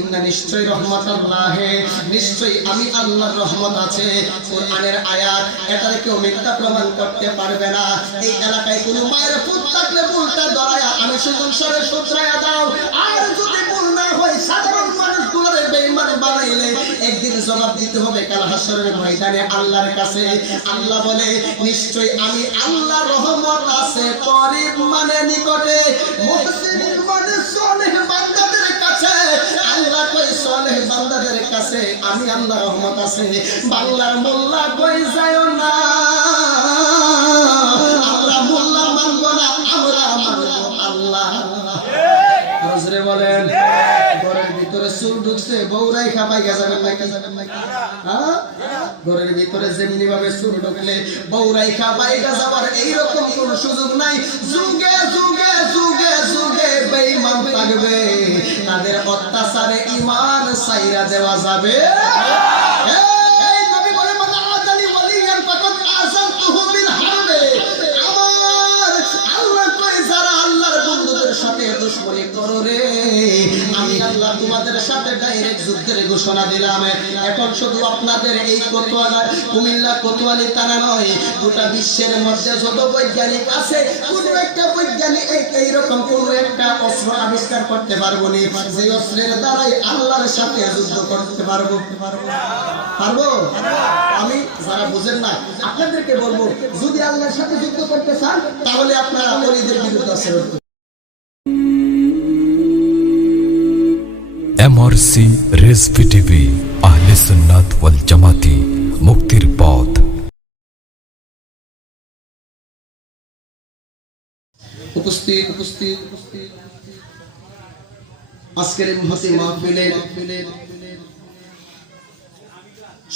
ইন্না নিশ্চয়ই রহমাতুল্লাহ, নিশ্চয়ই আমি আল্লাহর রহমত আছে। কোরআনের আয়াত, এটারে কেউ মিথ্যা প্রমাণ করতে পারবে না। এই এলাকায় কোনো মায়ের পুত থাকলে ভুলটা ধরায়া আমি সুজন সরে শুধরায়া দাও। আর যদি ভুল না হয়, সাধারণ মানুষগুলোরে বেঈমান বানাইলে একদিন জবাব দিতে হবে কাল হাসরের ময়দানে আল্লাহর কাছে। আল্লাহ বলে নিশ্চয়ই আমি আল্লাহর রহমত আছে করিম মানে নিকটে, মুহসিন মানে সালেহ বান্দাদের কাছে। আল্লাহ কই সালেহ বান্দাদের কাছে আমি আল্লাহর রহমত আছে। বাংলার মোল্লা কই যায় না, আমরা মোল্লা মানব না, আমরা মানব আল্লাহ। হযরে বলেন ঘরের ভিতরে চুল ঢুকছে, বউরাই খাবাই যাবেন নাকি? হ্যাঁ, ঘরের ভিতরে যেমনি ভাবে চুল ঢুকলে বউরাই খাবাই যাবার এইরকম কোন সুযোগ নাই। যুগে যুগে যুগে যুগে বেঈমান থাকবে, তাদের অত্যাচারে ঈমান ছাইরা দেওয়া যাবে। এই নবী বলে মান আদালি ওয়ালিয়ান ফাকাদ আযানতুহু বিল হারবে। আমার আল্লাহ কই যারা আল্লাহর বন্ধুদের সাথে দুশমনি করো রে, আমি আল্লাহ তোমাদের সাথে ডাইরেক্ট যুদ্ধের ঘোষণা দিলাম। এখন শুধু আপনাদের এই কোতোয়ালি, কুমিল্লা কোতোয়ালি থানা নয়, গোটা বিশ্বের মধ্যে যত বৈজ্ঞানিক আছে, কোন একটা বৈজ্ঞানিক এইরকম কোন একটা অস্ত্র আবিষ্কার করতে পারবো না যে অস্ত্রের দ্বারাই আল্লাহর সাথে যুদ্ধ করতে পারবো। পারবো? আমি যারা বুঝেন না আপনাদেরকে বলবো, যদি আল্লাহর সাথে যুদ্ধ করতে চান তাহলে আপনারা ওলিদের বিরুদ্ধে আচরণ করুন। এমআরসি রেজভি টিভি, আহলে সুন্নাত ওয়াল জামাতি, মুক্তির পথ। উপস্থিত আজকের এই মহতি মাহফিলের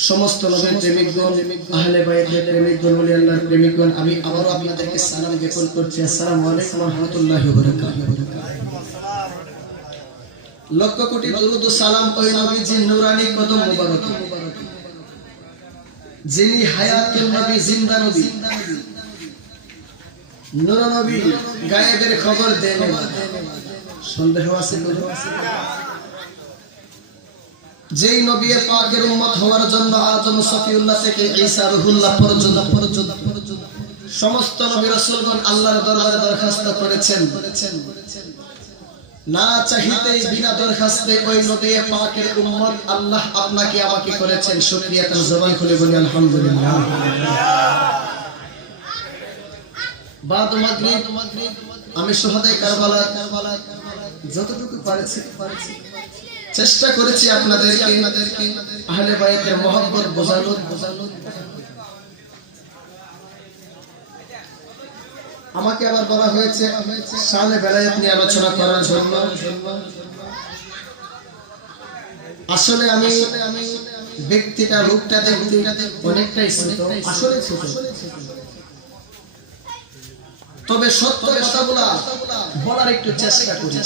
সমস্ত নবীর প্রেমিকগণ, আহলে বাইতের প্রেমিকগণ, ওলি আল্লাহর প্রেমিকগণ, আমি আবারও আপনাদেরকে সালাম জ্ঞাপন করছি। আসসালামু আলাইকুম ওয়া রাহমাতুল্লাহি ওয়া বারাকাতুহু। লক্ষ কোটি দরুদ ও সালাম ওই নবীজির নূরানি কদম মুবারকে, যিনি হায়াতুল নবী, জিন্দা নবী, নূর নবী, গায়েবের খবর দেন। সন্দেহ আছে? যেই নবী পাকের উম্মত হওয়ার জন্য আদম সফিউল্লাহ থেকে ঈসা রুহুল্লাহ পর্যন্ত সমস্ত নবী রাসূলগণ আল্লাহর দরবারে দরখাস্ত করেছেন। না চাইতেই বিনা দরখাস্তে ওই নবী পাকের উম্মত আল্লাহ আপনাকে আমাকে করেছেন। শুকরিয়া, তার জবান খুলে বলি আলহামদুলিল্লাহ। বাদ মাগরিব আমি শুহাদায়ে কারবালা যতটুকু পারেছি চেষ্টা করেছি আপনাদেরকে আহলে বাইতের মহব্বত বোঝানো। আমাকে আবার বলা হয়েছে শানে বেলায়েত নিয়ে আলোচনা করার জন্য। আসলে আমি ব্যক্তিটা, রূপটা দেখতে অনেকটাই ছোট, আসলে ছোট, তবে সত্য কথাগুলা বলার একটু চেষ্টা করি।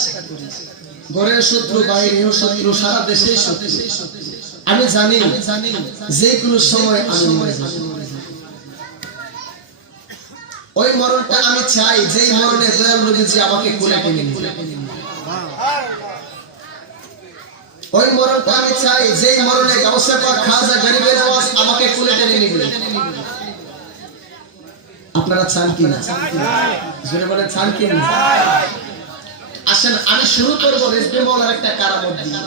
ঘরের শত্রু, বাইরের শত্রু, সারা দেশের শত্রু। আমি জানি যে কোনো সময় আমি মরে যাব। ওই মরণটা আমি চাই যেই মরণে দয়াল নবীজি আমাকে কোলে টেনে নিবে। ওই মরণটা আমি চাই যেই মরণে গাউসে পাক খাজা গরিবের নওয়াজ আমাকে কোলে টেনে নিবে। আপনারা চান কি না? জোরে বলেন, চান কি না? আসেন আমি শুরু করব রেজবি মাওলার একটা কারামত দিয়ে।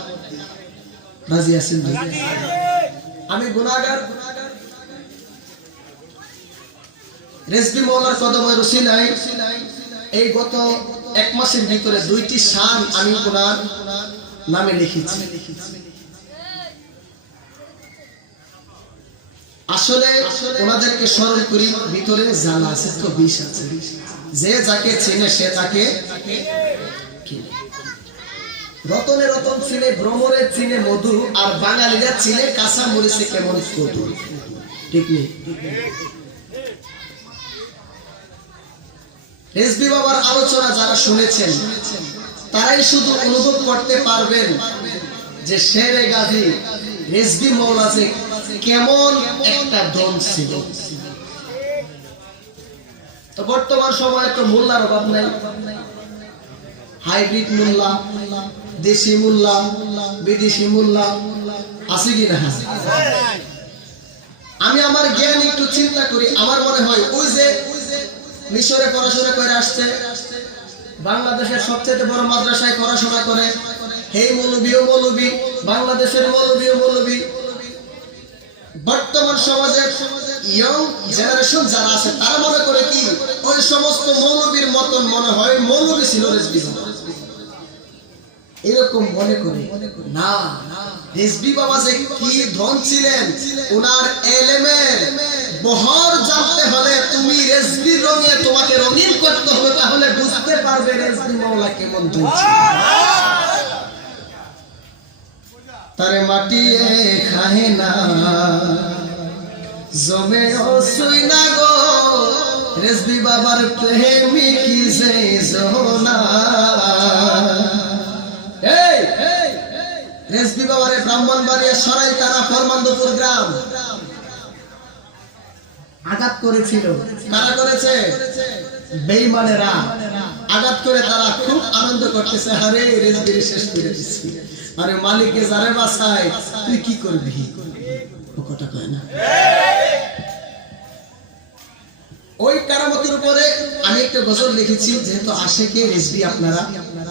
রাজি আছেন? আমি গুনাহগার, রেজবি মাওলার কদমের উসিলায় এই গত এক মাসের ভিতরে 2টি শান আমি ওনার নামে লিখেছি। আসলে ওনাদেরকে স্মরণ করি, ভিতরে জ্বালা আছে তো বিষ আছে। যে যাকে চেনে সে তাকে রতনে রতন চিনে, ভ্রমরে চিনে মধু, আর বাঙালিরা চিনে কাঁচা মরিচে কেমন কটু। ঠিক নেই? রেজবি বাবার আলোচনা যারা শুনেছেন তারাই শুধু অনুভব করতে পারবেন যে শেরে গাজী রেজবি মাওলা যে কেমন একটা দম ছিল। তো বর্তমান সময়ে তো মোল্লার অভাব নাই, হাইব্রিড মোল্লা, দেশি মোল্লা বিদেশি মোল্লা আছে কি না? আমি আমার জ্ঞান একটু চিন্তা করি, আমার মনে হয় ওই যে মিশরে পড়াশোনা করে আসছে, বাংলাদেশের সবচেয়ে বড় মাদ্রাসায় পড়াশোনা করে, এই মৌলবীও মৌলবী, বাংলাদেশের মৌলবীও মৌলবী, বর্তমান সমাজের ইয়ং জেনারেশন যারা আছে তারা মনে করে কি ওই সমস্ত মৌলবীর মতন মনে হয় মৌলবী ছিল রেজবি বাবা, এরকম মনে করে না। রেজবি বাবা যে কি ধন ছিলেন, ওনার এলেমের বহর জানতে হলে তুমি রেজবির রঙে তোমাকে রঙিন করতে হবে, তাহলে বুঝতে পারবে রেজবি মাওলা কেমন ধন ছিল। তারে মাটিয়ে খায় না জমে ও সুই না গো, রেজবি বাবার প্রেমিক যে জোনা। এই রেজবি বাবারে ব্রাহ্মণবাড়িয়া সরাই তারা ফরমান্দপুর গ্রাম আঘাত করেছিল। কারা করেছে? বেঈমানেরা আঘাত করে তারা খুব আনন্দ করতেছে, আরে রেজবির শেষ করে দিচ্ছি, আরে মালিকে যারে বাঁচায় তুই কি করবি, ও কথা কয় না। ওই কারামতের উপরে আমি একটা গজল লিখেছি, যেহেতু আশেকে রেজবি আপনারা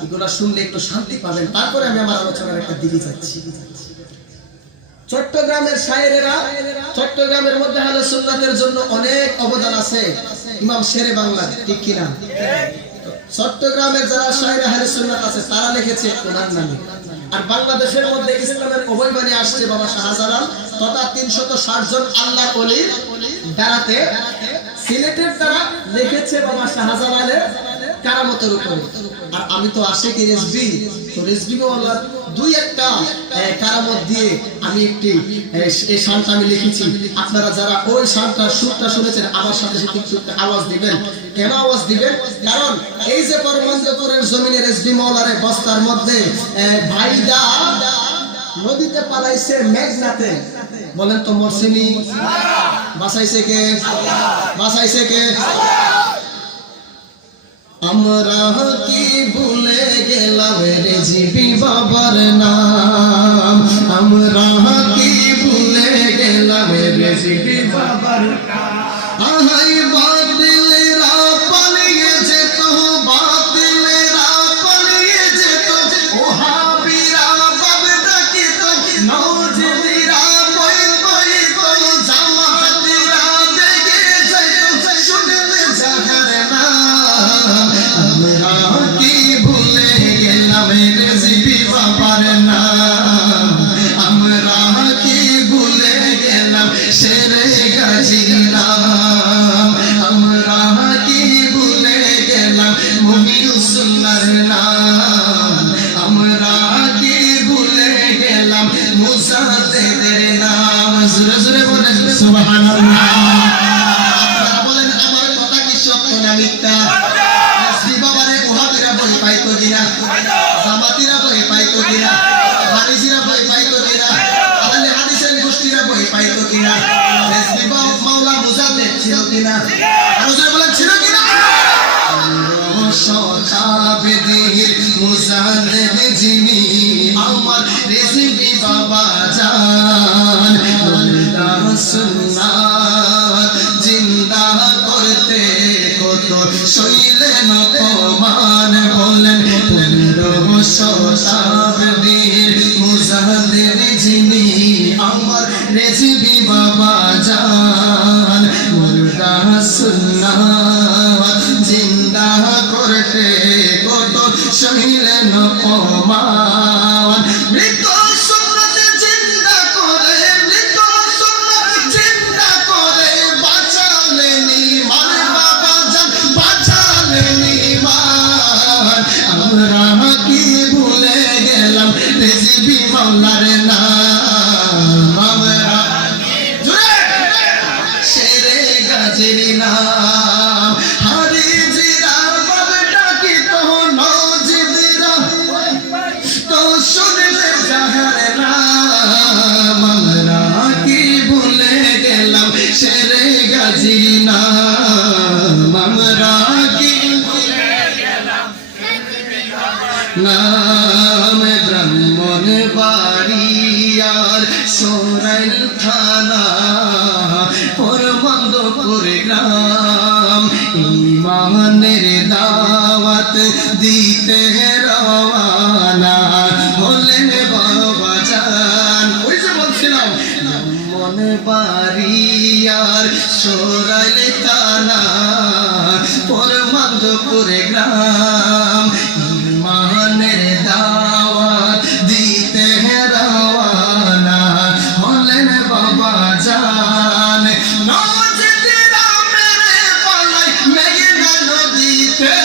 এগুলা শুনলে একটু শান্তি পাবেন। তারপরে আমি আমার আলোচনার একটা দিকে যাচ্ছি। চট্টগ্রামের শায়েরেরা, চট্টগ্রামের মধ্যে আহলে সুন্নাতের জন্য অনেক অবদান আছে, ইমাম শেরে বাংলা, ঠিক কিনা? চট্টগ্রামের যারা শায়েরে আহলে সুন্নাত আছে তারা লিখেছে ওনার নামে। আর বাংলাদেশের মধ্যে ইসলামের অবৈবানী আসছে বাবা শাহজালাল তথা 360 জন আল্লাহর ওলির দ্বারাতে সিলেটের দ্বারা লিখেছে বাবা শাহজালালের কারামতের উপরে। আর আমি তো আশিক রেজবি, তো রেজবি মাওলার দুই একটা কারামত দিয়ে আমি একটি এই শানটা আমি লিখেছি। আপনারা যারা ওই শানটার সুরটা শুনেছেন আমার সাথে সাথে একটু আওয়াজ দিবেন। কেন আওয়াজ দিবেন? কারণ এই যে পরমন্দপুরের জমিনে রেজবি মাওলারে বস্তার মধ্যে ভাইদা নদীতে পালাইছে মেঘনাতে, বলেন তো মরসিনি বাঁচাইছে কে? বাঁচাইছে কে? আমরা কি ভুলে গেলাম রেজবি বাবার নাম, আমরা কি ভুলে গেলাম রেজবি বাবার নাম। আহাই বাতিলেরা পালিয়ে যেত, বাতিলেরা পালিয়ে যেত, ওহাবীরা বাবে ডাকিত, নওজেদিরা বই বই বই, জামাতিরা দেখে যাইত, শুনলে জাহার নাম। আমরা কি ভুলে গেলাম রেজবি বাবার নাম, আমরা কি ভুলে গেলাম শেরে গাজীর নাম, আমরা কি ভুলে গেলাম মুমিনুসুল্লাহর নাম, আমরা কি ভুলে গেলাম মুসাদ্দেদের নাম। জোরে জোরে বলেন সুবহানাল্লাহ। আপনারা বলেন আমার কথা কি সত্য না মিথ্যা? রেজবি বাবারে ওহাবীরা ভয় পাইতো কিনা? জামাতিরা ভয় পাইতো কিনা? হারিজিরা ভয় পাইতো কিনা? আহলে হাদিসের গোষ্ঠীরা ভয় পাইতো কিনা? রেজবি মাওলা মুজাদ্দেদ ছিল কিনা? আরো জোরে বলেন ছিল কিনা? শতাব্দীর মুজাদ্দেদ যিনি আমার রেজবি বাবা জান, আল্লাহ সুন্নাত জিন্দা করতে কত সইলেন অপমান, বলেন 15 শতাব্দীর মুজাদ্দেদ যিনি আমার রেজবি বাবা জান, আল্লাহ সুন্নাত জিন্দা করতে কত সইলেন অপমান। মৃত সুন্নাত জিন্দা করে, মৃত সুন্নাত জিন্দা করে বাঁচালেন ঈমান বাবা জান, বাঁচালেন ঈমান। আমরা কি ভুলে গেলাম দিতে রওয়ানা হলেন বাবা জান। ওই যে বলছিলাম মনে বাড়ি আর সরাইলে কানা পরমান্তপুরে গ্রাম ইমানের দাওয়াত দিতে রওয়ানা হলেন বাবা জান। নবজিতে রামের পালাই মেঘনা নদীতে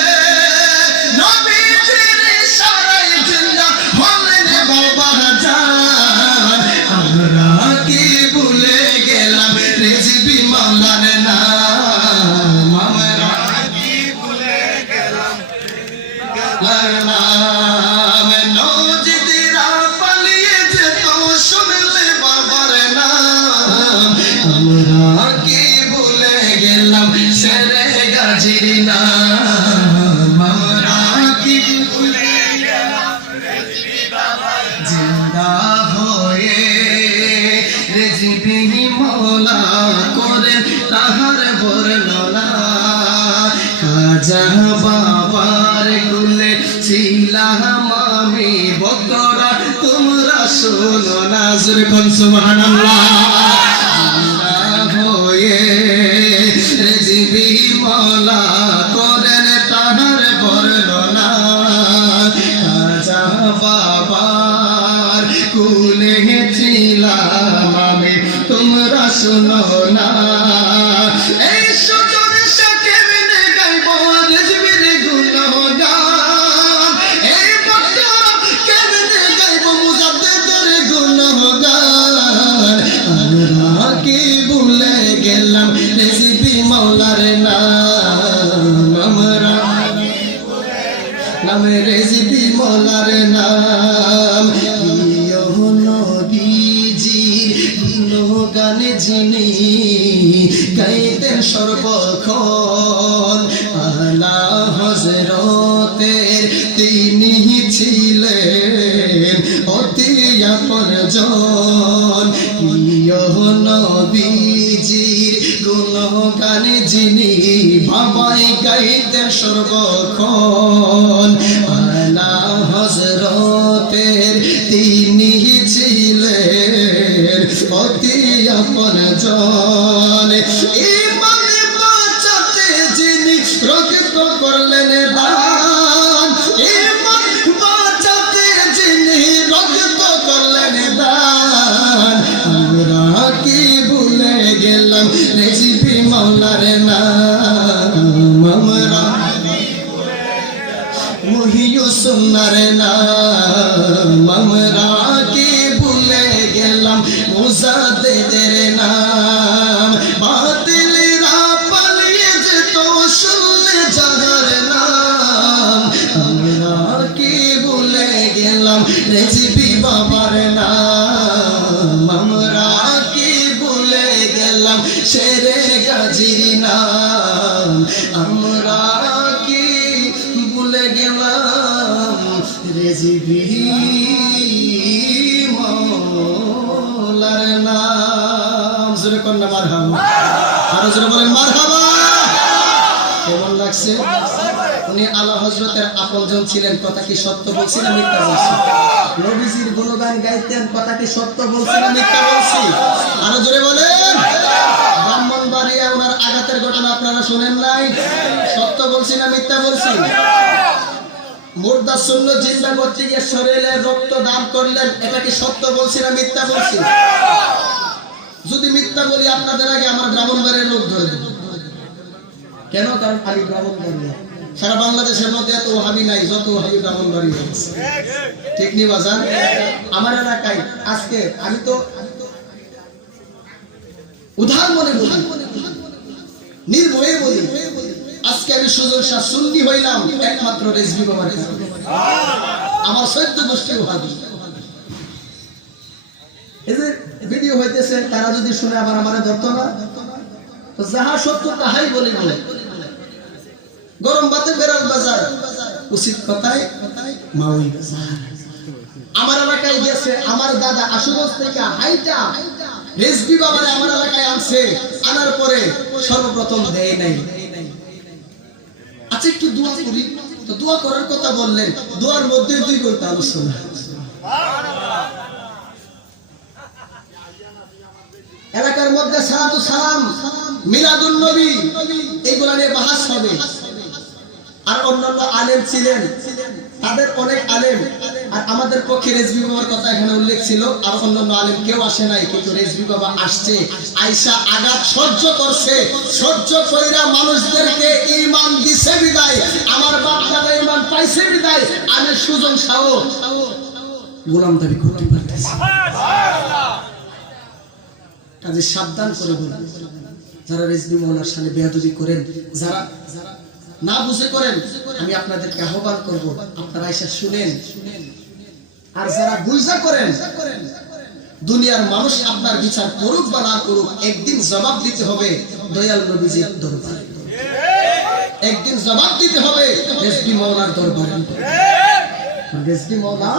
নবীজির ইশারায় জিন্দা হলেন বাবা জান। আমরা কি ভুলে গেলাম রেজিবি মাওলার নাম, আমরা কি ভুলে গেলাম নাম। নবজিরা পালিয়ে যেত শুনলে বাবার নাম, আমরা কি ভুলে গেলাম শেরে গাজীর নাম, আমরা কি ভুলে গেলাম জিন্দা হয়ে রেজিবি মওলা করে তাহার বর্ণনা। খাজা বাবার কুলে ছিলাম আমি বকরা তোমরা শোনো না, জোরে কোন সুবহানাল্লাহ। জিন্দা হয়ে রেজিবি মওলা করেন তাহার বর্ণনা। খাজা বাবার কুলে ছিলাম আমি তোমরা শোনো না। এই সুজন সে কেমনে গাইব রেজবির গুণগান, এই বক্তা কেমনে গাইব মুজাদ্দিদের গুণগান। আমরা কি ভুলে গেলাম রেজবি মাওলার নাম, আমরা নাম রেজবি মাওলার নাম। গানে যিনি গাইতেন সর্বক্ষণ আলা হযরতের তিনি ছিলেন অতি আপনজন। প্রিয় নবীজির গুণগানে যিনি বাবাই গাইতেন সর্বক্ষণ আলা হযরতের তিনি ছিলেন অতি আপনজন। ইমানে বাঁচাতে যিনি রক্ত করলেন দান, ইমান বাঁচাতে যিনি রক্ত করলেন দান। আমরা কি ভুলে গেলাম রেজিবি মাওলার নাম, আমরা মুহিউসুন্নার নাম। আমরা কি ভুলে গেলাম মুজাদ্দিদের নাম। বাতিলরা পালিয়ে যেত শুনলে যাহার নাম, আমরা কি ভুলে গেলাম রেজিবি বাবার নাম। আমরা কি ভুলে গেলাম শেরে গাজীর নাম, আমরা কি ভুলে গেলাম রেজিবি মাওলার নাম। জোরে কন্যা মারহাবা, আরো জোরে বলেন মারহাবা। কেমন লাগছে? উনি আলা হযরতের আপনজন ছিলেন, কথা কি সত্য বলছি না মিথ্যা বলছি? নবীজির গুণগান গাইতেন, কথা কি সত্য বলছি না মিথ্যা বলছি? আরো জোরে বলেন। ব্রাহ্মণবাড়িয়া ওনার আঘাতের ঘটনা আপনারা শুনেন নাই? সত্য বলছি না মিথ্যা বলছি? মুর্দা শূন্য জিন্দা করতে গিয়ে শরীরে রক্ত দান করলেন, এটা কি সত্য বলছি না মিথ্যা বলছি? যদি মিথ্যা বলি আপনাদের আগে আমার ব্রাহ্মণবাড়ির লোক ধরে দেব। কেন? কারণ আমি ব্রাহ্মণবাড়িয়া। সারা বাংলাদেশের মধ্যে এত ওহাবি নাই যত ওহাবি ব্রাহ্মণবাড়ি হয়েছে। ঠিক নি বাজান? আমার এলাকায় আজকে আমি তো উদাহরণ মনে বলি, নির্ভয়ে বলি, আজকে আমি সুজন শাহ সুন্নি হইলাম একমাত্র রেজবি বাবার কারণে। আমার 14 গোষ্ঠী ওহাবি। এদের ভিডিও হইতেছে, তারা যদি শুনে আবার আমারে ধরতো না, তো যাহা সত্য তাহাই বলে বলে। গরম ভাতে বেরাল বাজার, উচিত কথায় মাউই বাজার। আমার এলাকায় গেছে, আমার দাদা আশুগঞ্জ থেকে হাইটা রেজবি বাবারে আমার এলাকায় আনছে, আনার পরে সর্বপ্রথম দেয় নাই। আচ্ছা একটু দোয়া করি, তো দোয়া করার কথা বললেন, দোয়ার মধ্যে 2 ঘন্টা আলোচনা। এলাকার মধ্যে সালাতু সালাম, মিলাদুন নবী, এগুলা নিয়ে বাহাস হবে। আর অন্যান্য আলেম ছিলেন, তাদের অনেক আলেম, আর আমাদের পক্ষে রেজবি বাবার কথা এখানে উল্লেখ ছিল। আর অন্যান্য আলেম কেউ আসে নাই, কিন্তু রেজবি বাবা আসছে, আয়েশা আঘাত সহ্য করছে, সহ্য কইরা মানুষদেরকে ঈমান দিছে বিদায়, আমার বাপ দাদা ঈমান পাইছে বিদায় আমি সুজন শাহ গোলাম দাবি করতে পারতেছি। কাজে সাবধান করে বলবেন, যারা রেজবি মাওলার সামনে বেয়াদবি করেন, যারা না বুঝে করেন, আমি আপনাদেরকে আহ্বান করব, আপনারা আয়েশা শুনেন। আর যারা বুঝা করেন, দুনিয়ার মানুষ আপনার বিচার করুক বা না করুক, একদিন জবাব দিতে হবে দয়াল নবীজির দরবারে, একদিন জবাব দিতে হবে রেজবি মাওলার দরবারে। রেজবি মাওলা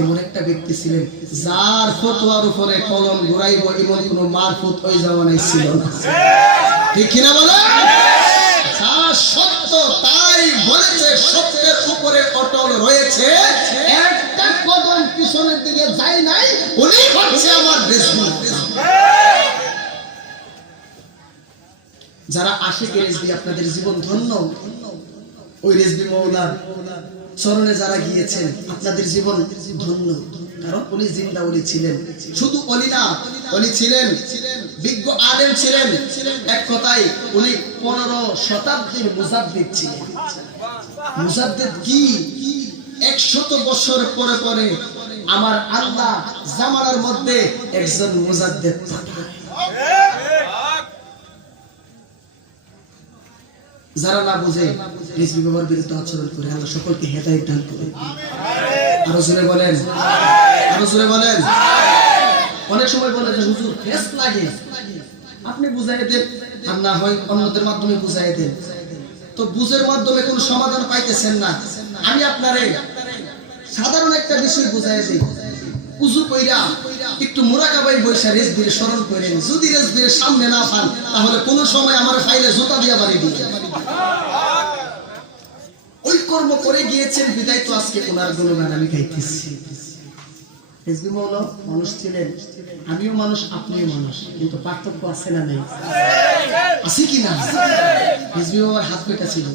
এমন একটা ব্যক্তি ছিলেন, যার ফতোয়ার উপরে কলম ঘুরাইব এমন কোন মারফত ওই জামানায় ছিল না, ঠিক কিনা বলে? যা সত্য তাই বলেছে, সত্যের উপরে অটল রয়েছে, একটা কদম পিছনের দিকে যায় নাই, উনি হচ্ছে আমার রেজবি। যারা আশিক রেজবি, আপনাদের জীবন ধন্য। ওই রেজবি মাওলার চরণে যারা গিয়েছেন, আপনাদের জীবন ধন্য, কারণ উনি জিন্দা ওলি ছিলেন। শুধু ওলি না, উনি ছিলেন বিজ্ঞ আলেম ছিলেন। এক কথায় উনি 15 শতাব্দীর মুজাদ্দিদ ছিলেন। মুজাদ্দিদ কি? 100 বছর পরে পরে আমার আল্লাহ জামানার মধ্যে একজন মুজাদ্দিদ পাঠায়। যারা না বুঝে রেজবি বাবার বিরুদ্ধে আচরণ করে, আল্লাহ সকলকে হেদায়েত দান করুন। আরো জোরে বলেন, আরো জোরে বলেন। অনেক সময় বলে যে হুজুর ফেস লাগে, আপনি বুঝাই দেন, আর না হয় অন্যদের মাধ্যমে বুঝাই দেন। তো বুঝের মাধ্যমে কোনো সমাধান পাইতেছেন না, আমি আপনারে সাধারণ একটা বিষয় বুঝাই দিই। উযু কইরা একটু মুরাকাবায় বৈশা রেজবির স্মরণ করেন, যদি রেজবির সামনে না পান, তাহলে কোন সময় আমার ফাইলে জুতা দিয়া বাড়ি দিবেন। ওই কর্ম করে গিয়েছেন বিদায়, তো আজকে ওনার গুণগান আমি গাইতেছি। রেজবি মাওলা মানুষ ছিলেন, আমিও মানুষ, আপনিও মানুষ, কিন্তু পার্থক্য আছে না নাই? আছে কি না? রেজবি বাবার হাত কয়টা ছিল?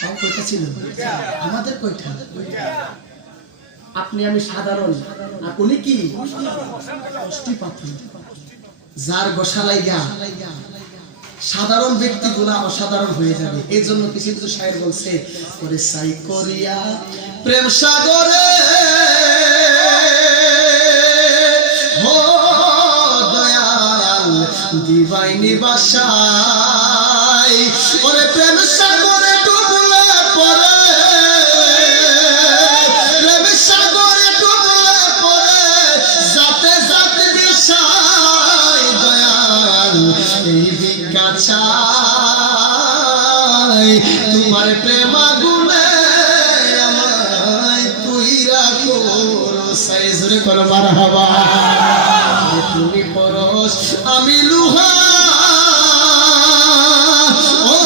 পাও কয়টা ছিল? আমাদের কয়টা? আপনি আমি সাধারণ, আর উনি কি? যার গোসা লাইগা সাধারণ ব্যক্তিগুলা অসাধারণ হয়ে যাবে। এই জন্য কিছু কিছু শায়ের বলছে, ওরে সাই করিয়া প্রেম সাগরে হো দয়াল দিবাইনি বাসাই, ওরে প্রেম সাগরে ডুবলে পড়ে, প্রেম সাগরে ডুবলে পড়ে, যাতে যাতে দিশাই দয়াল এই ভিক্ষা চাই, তোমার প্রেম আগুনে আমায় তুইরা করো সাই। জোরে করো মারহাবা। তুমি পরশ আমি লুহা, ও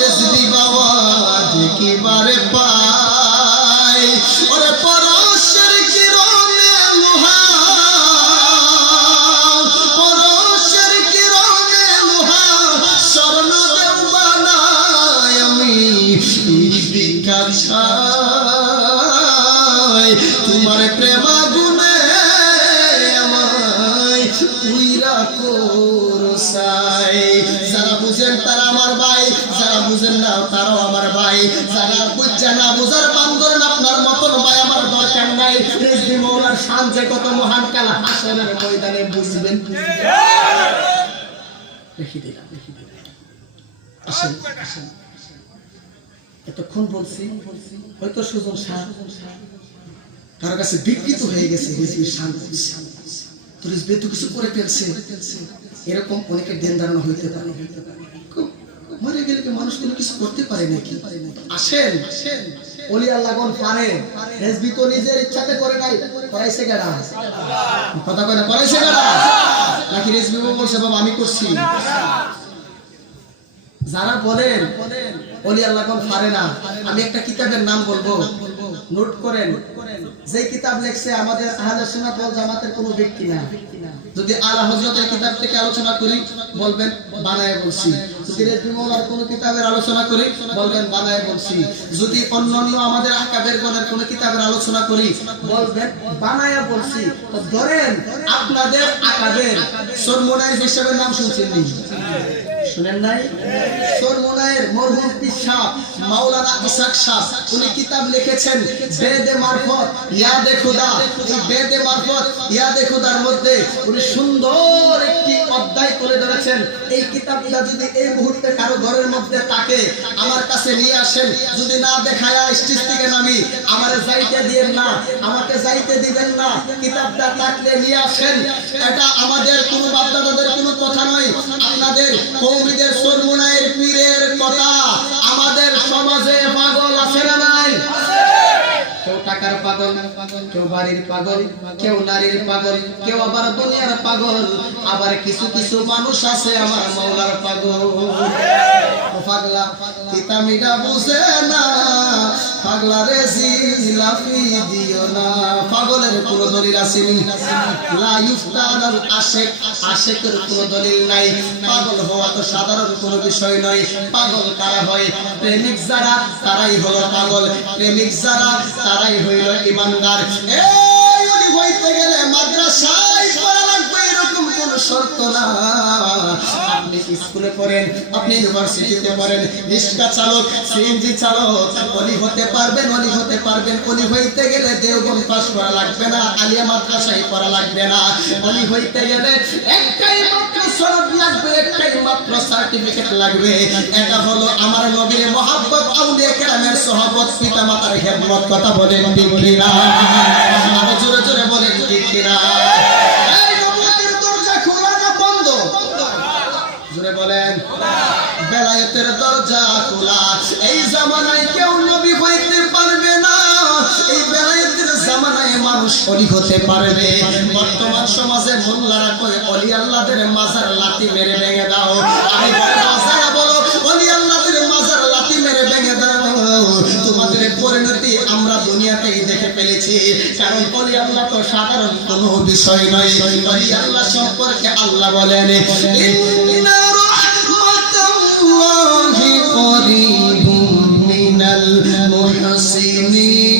রেজবি বাবা দেখিবারে পাই, ওরে পরশের কিরণে লুহা, পরশের কিরণে লুহা, স্বর্ণ দেও বানাই আমি ভিক্ষা চাই, তোমার প্রেম আগুনে তুইরা করো সাই। যারা বুঝেন তারা আমার ভাই, যারা বুঝেন না তারাও আমার ভাই, যারা বুঝছে না বুঝার পান করেন, আপনার মতন ভাই আমার দরকার নাই। রেজবি মাওলার শান যে কত মহান, কাল হাসরের ময়দানে বুঝবেন। দেখি দিলাম, দেখি দিলাম। আসেন আসেন, এতক্ষণ বলছি, হয়তো সুজন শাহ কারো কাছে বিকৃত হয়ে গেছে রেজবির শান। রেজবি তো কিছু করে ফেলছে, এরকম অনেকের ধ্যান ধারণা হইতে পারে। মরে গেলে কি মানুষ কোনো কিছু করতে পারে নাকি? আসেন, ওলি আল্লাহগণ পারে। রেজবি তো নিজের ইচ্ছাতে করে নাই, করাইছে কেডা? কথা কয় না, করাইছে কেডা? নাকি রেজবি বলছে বাবা আমি করছি? যারা বলেন ওলি আল্লাহ কোন পারে না। আমি একটা কিতাবের নাম বলবো, নোট করেন। যে কিতাব লেখছে আমাদের আহলে সুন্নাত ওয়াল জামাতের কোনো ব্যক্তি না। যদি আলা হযরতের কিতাব থেকে আলোচনা করি বলবেন বানায় বলছি, যদি রেজবি মাওলার কোনো কিতাবের আলোচনা করি বলবেন বানায় বলছি, যদি অন্যান্য আমাদের আকাবের গণের কোনো কিতাবের আলোচনা করি বলবেন বানায়া বলছি। তো ধরেন আপনাদের আকাবের সরমুনায়ের হিসাবের নাম শুনছেন নি? শুনেন নাই? সরমুনায়ের মরহুম পীর সাহেব মাওলানা ইসহাক সাহেব উনি কিতাব লিখেছেন বেদে মারফত ইয়াদে খুদা। এই বেদে মারফত ইয়াদে খুদার মধ্যে উনি সুন্দর একটি অধ্যায় করে ধরেছেন। এই কিতাবটা যদি এই মুহূর্তে কারো ঘরের মধ্যে থাকে আমার কাছে নিয়ে আসেন, যদি না দেখায় স্টেজ থেকে নামি আমারে যাইতে দিবেন না, আমাকে যাইতে দিবেন না। কিতাবটা থাকলে নিয়ে আসেন। এটা আমাদের কোনো বাপ-দাদাদের কোনো কথা নয়, আপনাদের কওমিদের সরমুনায়ের পীরের কথা। আমাদের সমাজে পাগল আছে না নাই? কেউ টাকার পাগল, কেউ বাড়ির পাগল, কেউ নারীর পাগল, কেউ আবার দুনিয়ার পাগল, আবার কিছু কিছু মানুষ আছে আমার মাওলার পাগল। পাগলা কিতামিটা বুঝে না, পাগলা রে জিলাফি দিও না। পাগলের কোনো দলিল আসেনি। লা ইফতাদাল আশিক, আশিকের কোনো দলিল নাই। পাগল হওয়া তো সাধারণ কোনো বিষয় নয়। পাগল কারা হয়? প্রেমিক যারা তারাই হলো পাগল। প্রেমিক যারা তারাই হইল ঈমানদার। এই ওলি হইতে গেলে মাদ্রাসায় পড়া লাগবে এরকম কোনো শর্ত না। আপনি স্কুলে পড়েন, আপনি ইউনিভার্সিটিতে পড়েন, রিক্সা চালক, সিএনজি চালক, ওলি হতে পারবেন, ওলি হতে পারবেন। ওলি হইতে গেলে দেওবন্দ পাস করা লাগবে না, আলিয়া মাদ্রাসায় পড়া লাগবে না। ওলি হইতে গেলে একটাই মাত্র সনদ লাগবে, একটাই মাত্র সার্টিফিকেট লাগবে। এটা হলো আমার নবীর মহব্বত, আউলিয়া কেরামের সুহবত, পিতামাতার খেদমত। কথা বলেন ঠিক কিনা? আরো জোরে জোরে বলেন ঠিক কিনা? এই নবুয়তের দরজা খোলা না বন্ধ? জোরে বলেন। বেলায়েতের দরজা খোলা। এই জামানায় কেউ নবী হইতে পারবে না। এই বেলায়েতের জামানায় মানুষ ওলি হতে পারবে। বর্তমান সমাজে মোল্লারা কয় ওলি আল্লাহদের মাজার লাথি মেরে ভেঙে দাও। আমি বাজায়া বলো ওলি আল্লাহদের মাজার লাথি মেরে ভেঙে দাও। তোমাদের পরিণতি আমরা দুনিয়াতেই দেখে ফেলেছি। কারণ ওলি আল্লাহ তো সাধারণ কোনো বিষয় নয়। ওলি আল্লাহ সম্পর্কে আল্লাহ বলেন ইন্না রাহমাতাল্লাহি করিবুম মিনাল মুহসিনিন।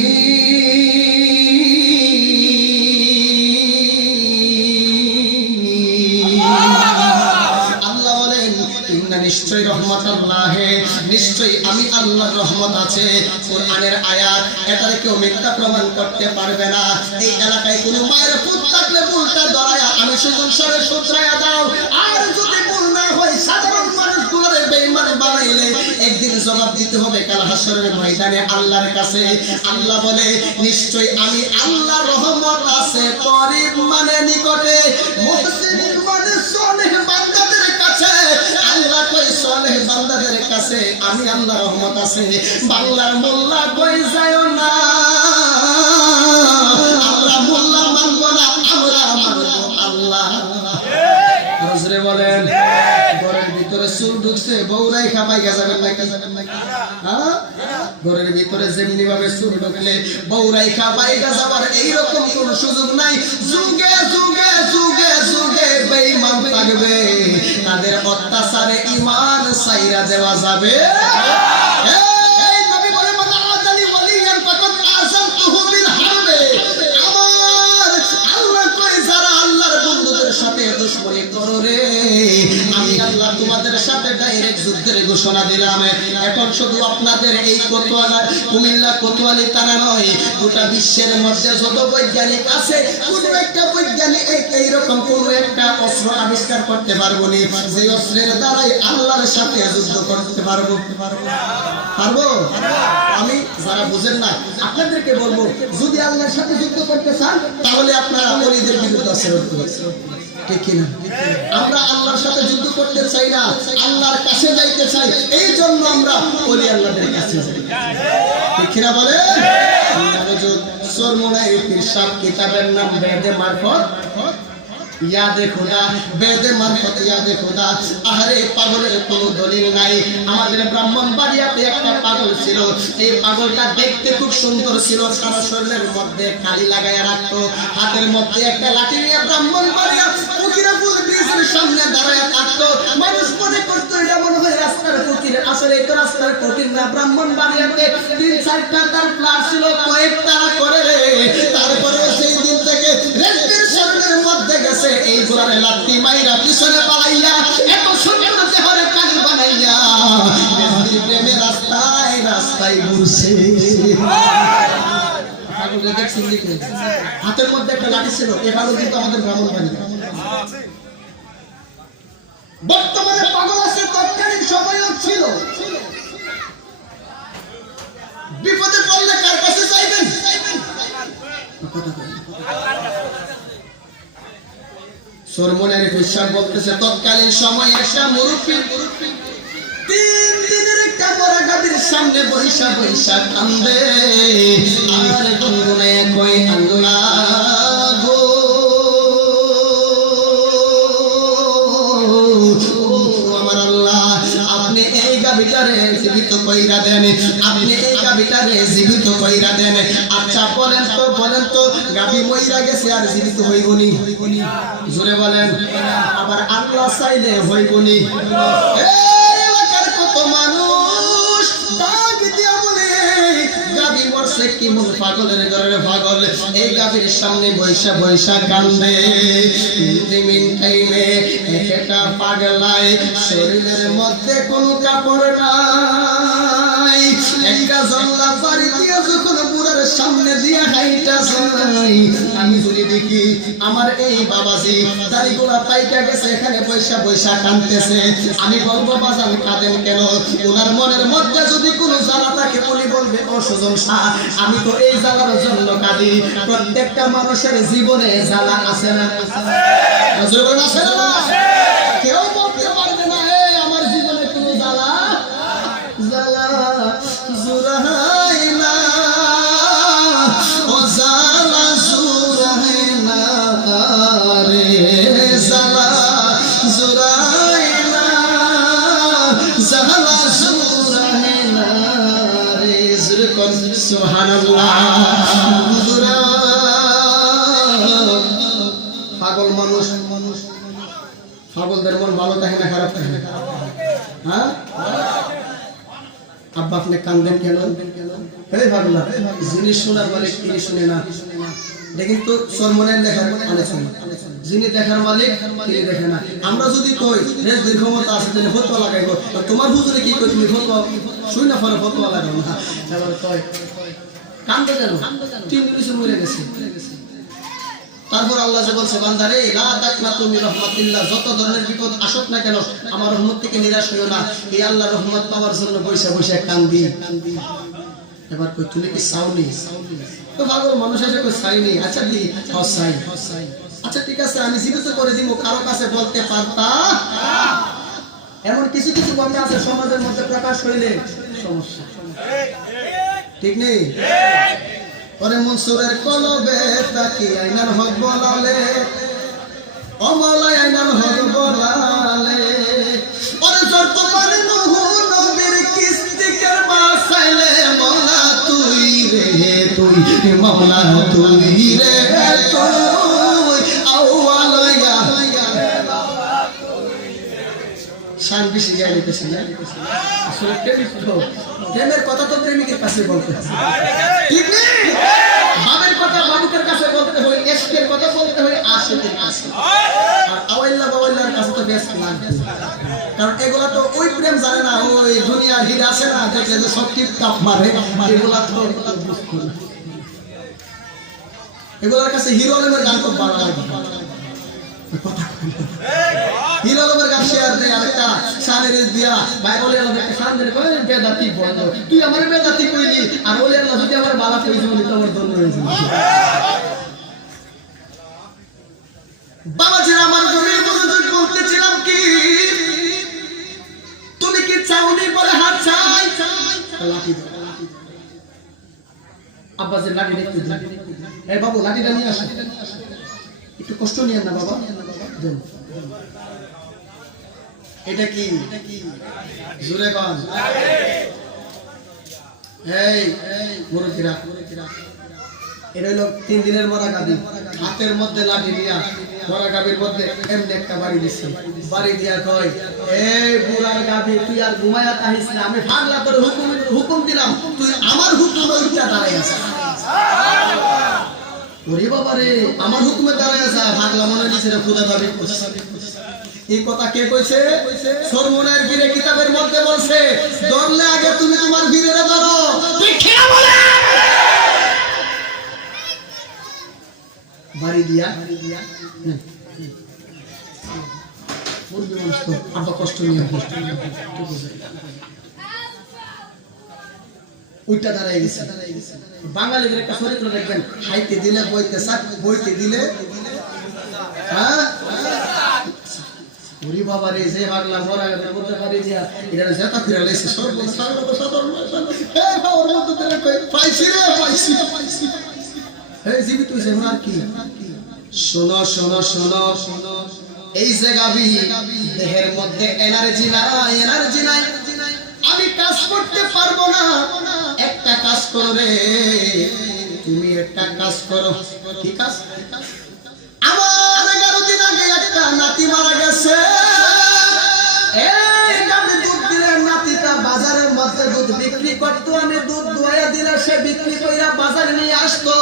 নিশ্চয়ই রহমতুল্লাহে, নিশ্চয়ই আমি আল্লাহর রহমত আছে। কোরআনের আয়াত, এটা কেউ মিথ্যা প্রমাণ করতে পারবে না। এই এলাকায় কোনো মায়ের পুত থাকলে ভুলটা ধরায়া আমি সুজন সরে শুধরায়া দাও। আর যদি ভুল না হয় সাধারণ মানুষগুলোরে বেঈমান বানাইলে একদিন জবাব দিতে হবে কাল হাসরের ময়দানে আল্লাহর কাছে। আল্লাহ বলে নিশ্চয়ই আমি আল্লাহ রহমত আছে করিব মানে নিকটে, মুহসিন মানে সালেহ বান্দাদের কাছে। আল্লাহ কই সালেহ বান্দাদের কাছে আমি আল্লাহ রহমত আছে। বাংলার মোল্লা কই যায় না, আমরা মোল্লা মানব না, আমরা মানব আল্লাহ। রজরে বলেন ঘরের ভিতরে চুল ঢুকছে বউরাই খাবাই যাবেন নাকি? হ্যাঁ, ঘরের ভিতরে যেমনি ভাবে চুল ঢুকলে বউরাই খাবাই যাবার এইরকম কোন সুযোগ নাই। যুগে যুগে যুগে যুগে বেঈমান থাকবে, তাদের অত্যাচারে ঈমান ছাইরা দেওয়া যাবে। এই নবী বলে মান আদালি ওয়ালিয়ান ফাকাদ আযানতুহু বিল হারবে। আমার আল্লাহ কই যারা আল্লাহর বন্ধুদের সাথে দুশমনি করো রে, আমি আল্লাহ তোমাদের সাথে ডাইরেক্ট যুদ্ধের ঘোষণা দিলাম। এখন শুধু আপনাদের এই কোতোয়ালি, কুমিল্লা কোতোয়ালি তারা নয়, গোটা বিশ্বের মধ্যে যত বৈজ্ঞানিক আছে কোন একটা বৈজ্ঞানিক এইরকম কোন একটা অস্ত্র আবিষ্কার করতে পারবো না যে অস্ত্রের দ্বারাই আল্লাহর সাথে যুদ্ধ করতে পারবো। পারবো? আমি যারা বুঝেন না আপনাদেরকে বলবো, যদি আল্লাহর সাথে যুদ্ধ করতে চান তাহলে আপনারা ওলিদের বিরুদ্ধে আচরণ করুন। ঠিক কিনা? আমরা আল্লাহর সাথে যুদ্ধ করতে চাই না, আল্লাহর কাছে যাইতে চাই। এই জন্য আমরা ওলি আল্লাহদের কাছে যাই। ঠিক কিনা বলে? সরমুনায়ের পীর সাহেব কিতাবের নাম বেদে মারফত ইয়াদে খোদা বেদে মারফত ইয়াদে খোদা। আরে পাগলের কোনো দলিল নাই। আমাদের ব্রাহ্মণবাড়িয়াতে একটা পাগল ছিল। এই পাগলটা দেখতে খুব সুন্দর ছিল, সারা শরীরের মধ্যে কালি লাগায়া রাখতো, হাতের মধ্যে একটা লাঠি নিয়ে ব্রাহ্মণবাড়িয়া ফকিরাপুর ব্রিজের সামনে দাঁড়ায়া থাকতো। মানুষ মনে করতো এটা মনে হয় রাস্তার ফকির, আসলে এটা রাস্তার ফকির না। ব্রাহ্মণবাড়িয়াতে 3-4টা তার প্লাস ছিল, কয়েক তারা করে রে। তারপরে সেই দিন থেকে রেলবের শরীরের মধ্যে গেছে এই গোলারে লাত্তি মাইরা পিছনে পালাইয়া এত সুন্দর দেহরে কালি বানাইয়া প্রেমে রাস্তায় রাস্তায় ঘুরছে। হাতের মধ্যে একটা লাঠি ছিল, এ পাগল কিন্তু আমাদের ব্রাহ্মণবাড়ি। বর্তমানে পাগল আছে, তৎকালীন সময়ও ছিল। বিপদে পড়লে কার কাছে চাইবেন? সরমনের বিশ্বাস বলতেছে তৎকালীন সময় একটা মুরব্বী 3 দিনের একটা বড় গাভীর সামনে বৈশা বৈশা কান্দে আর গুনগুনে কই আল্লাহ গো, আমার আল্লাহ আপনি এই গাভীটারে জীবিত কইরা দেন, আপনি এই গাভীটারে জীবিত কইরা দেন। আচ্ছা বলেন তো গাভী মইরা গেছে আর জীবিত হইবনি? জোরে বলেন। আবার আল্লাহ চাইলে হইবনি? এই এলাকার কত মানুষ ডাক দিয়া বলে গাভী মরছে, কি মন পাগলের ঘরের পাগল এই গাভীর সামনে বৈশা বৈশা কান্দে। জমিন টাইমে একটা পাগলায় শরীরের মধ্যে কোনো কাপড় নাই, একটা জল্লা বাড়ি দিয়ে যখন বুড়ার সামনে দিয়ে হাইটা যাই, আমি যদি দেখি আমার এই বাবাজি দাড়িগুলা পাইকা গেছে, এখানে পয়সা পয়সা কাঁদতেছে, আমি বলবো বাজান কাঁদেন কেন? ওনার মনের মধ্যে যদি কোনো জ্বালা থাকে উনি বলবে ও সুজন শাহ আমি তো এই জ্বালার জন্য কাঁদি। প্রত্যেকটা মানুষের জীবনে জ্বালা আছে না? আছে না? কেউ বলতে পারবে না আমার জীবনে কোনো জ্বালা জুরাই না, ও জ্বালা জুরাই না রে, জ্বালা জুরাই না, জ্বালা জুরাই না রে। যেরকম সুবহানাল্লাহ। পাগল মানুষ, পাগলদের মন ভালো থাকে না খারাপ থাকে? হ্যাঁ আব্বা আপনি কান্দেন কেন? এই ভাবলা জিনিস শোনার মালিক তিনি শুনে না। এটা কিন্তু সরমনের দেখার আলোচনা, যিনি দেখার মালিক তিনি দেখে না। আমরা যদি কই রেস দীর্ঘমত আছে তাহলে ফতোয়া লাগাইব, তোমার হুজুরে কি কই তুমি ফতোয়া শুই না পরে ফতোয়া লাগাও না। এবার কয় কান্দে কেন? 3 কিছু মরে গেছে। তারপর আল্লাহ যে বলছে বান্দারে লা তাকনাতু মির রাহমাতিল্লাহ, যত ধরনের বিপদ আসুক না কেন আমার রহমত থেকে নিরাশ হইও না। এই আল্লাহর রহমত পাওয়ার জন্য বৈশা বৈশা কান্দি। এবার কই তুমি কি চাওনি? তো পাগল মানুষ এসে কই চাইনি। আচ্ছা দি চাই, আচ্ছা ঠিক আছে আমি জীবিত করে দিব, কারো কাছে বলতে পারতা? এমন কিছু কিছু কথা আছে সমাজের মধ্যে প্রকাশ হইলে সমস্যা, ঠিক নেই? ওরে মনসুরের কলবে তাকি আইনার হক বলালে, অমলায় আইনার হক বলালে, ওরে জোর তোমার নহু নবীর কিস্তিকের বাসাইলে মওলা তুই রে তুই, মওলা তুই রে তুই আওয়ালয়া শান বেশি গায় নিতেছে না। আসলে প্রেমের কথা তো প্রেমিকের কাছে বলতে হয়, ঠিক নেই? বাবার কথা বাবুকের কাছে বলতে হয়, এশকের কথা বলতে হয় আশিকের কাছে। আর আওয়াইল্লা বাওয়াইল্লার কাছে তো বেশ লাগবে, কারণ এগুলা তো ওই প্রেম জানে না। ওই দুনিয়ার হীরা আছে না, দেখলে যে সব টিপটাপ মারে, এগুলা তো বুঝতো না। এগুলার কাছে হিরো আলমের গান খুব ভালো লাগে। হিরো আলমের গান শেয়ার দেয় আরেকটা শানের দিয়া ভাই বলে আল্লাহ একটা শান দেয় কই বেদাতি বন্ধ, তুই আমার বেদাতি কইলি আর বলে আল্লাহ যদি আমার বালা কইছি বলি তো আমার দন্ড হয়েছে। বাবাজিরা আমার জমির মনোযোগ বলতেছিলাম কি তুমি কি চাওনি বলে হাত চাই লাঠি দাও। আব্বাসের লাঠি দেখতে এই বাবু লাঠিটা নিয়ে আসো, একটু কষ্ট নিয়েন না বাবা। দেন। এটা কি জোরে কোন এই মুরব্বিরা, এটা হলো 3 দিনের মরা গাবি, হাতের মধ্যে লাঠি দিয়া মরা গাবির মধ্যে এমনি একটা বাড়ি দিচ্ছে, বাড়ি দিয়া কয় এই বুড়ার গাবি তুই আর ঘুমায়া থাকিস না, আমি ভাগলা করে হুকুম দিলাম, তুই আমার হুকুমে উঠা দাঁড়ায় আছিস। ওরে বাবা রে, আমার হুকুমে দাঁড়ায় আছে, ভাগলা মনে নিচে খুদা দাবি করছে। এই কথা কে কইছে? সরমনের বীরে কিতাবের মধ্যে বলছে, ধরলে আগে তুমি তোমার বীরেরা ধরো, ঠিক না বলে বাড়ি দিয়া মুরগি মানুষ তো আব্বা কষ্ট নিয়ে উইটা দাঁড়ায় গেছে। বাঙালিদের একটা চরিত্র দেখবেন, খাইতে দিলে বইতে চাক, বইতে দিলে হ্যাঁ ওরে বাবা রে, যে পাগলা মরা করতে পারি দিয়া এটা জেতা ফিরা লাইছে সব এই ওর মধ্যে তেরে কই পাইছি রে, পাইছি এই জীবিত হইছে আর কি। শোনো শোনো শোনো, এই যে গাবি দেহের মধ্যে এনার্জি নাই, আমি কাজ করতে পারবো না, একটা কাজ করো রে, তুমি একটা কাজ করো। কি কাজ? আমার 11 দিন আগে একটা নাতি মারা গেছে, এই গাবি দুধ দিলে নাতিটা বাজারের মধ্যে দুধ বিক্রি করতো, আমি দুধ দোয়া দিলে সে বিক্রি কইরা বাজারে নিয়ে আসতো,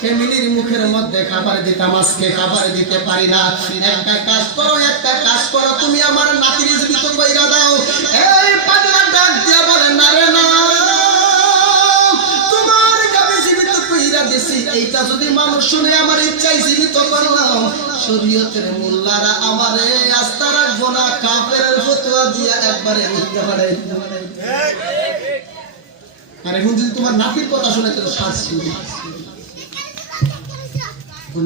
ফ্যামিলির মুখের মধ্যে খাবার দিতাম, আজকে খাবার দিতে পারি না, একটা কাজ করো, একটা কাজ করো, তুমি আমার নাতির জীবিত কইরা দাও। এই পাগলা ডাক দিয়া বলে না রে না, তোমার গাবি জীবিত কইরা দিছি, এইটা যদি মানুষ শুনে আমার ইচ্ছাই জীবিত করলাম, শরীয়তের মোল্লারা আমারে আস্থা রাখবো না, কাফেরের ফতোয়া দিয়া একবারে হত্যা বাড়াই দিল। আর এখন যদি তোমার নাতির কথা শুনে তো শাস্তি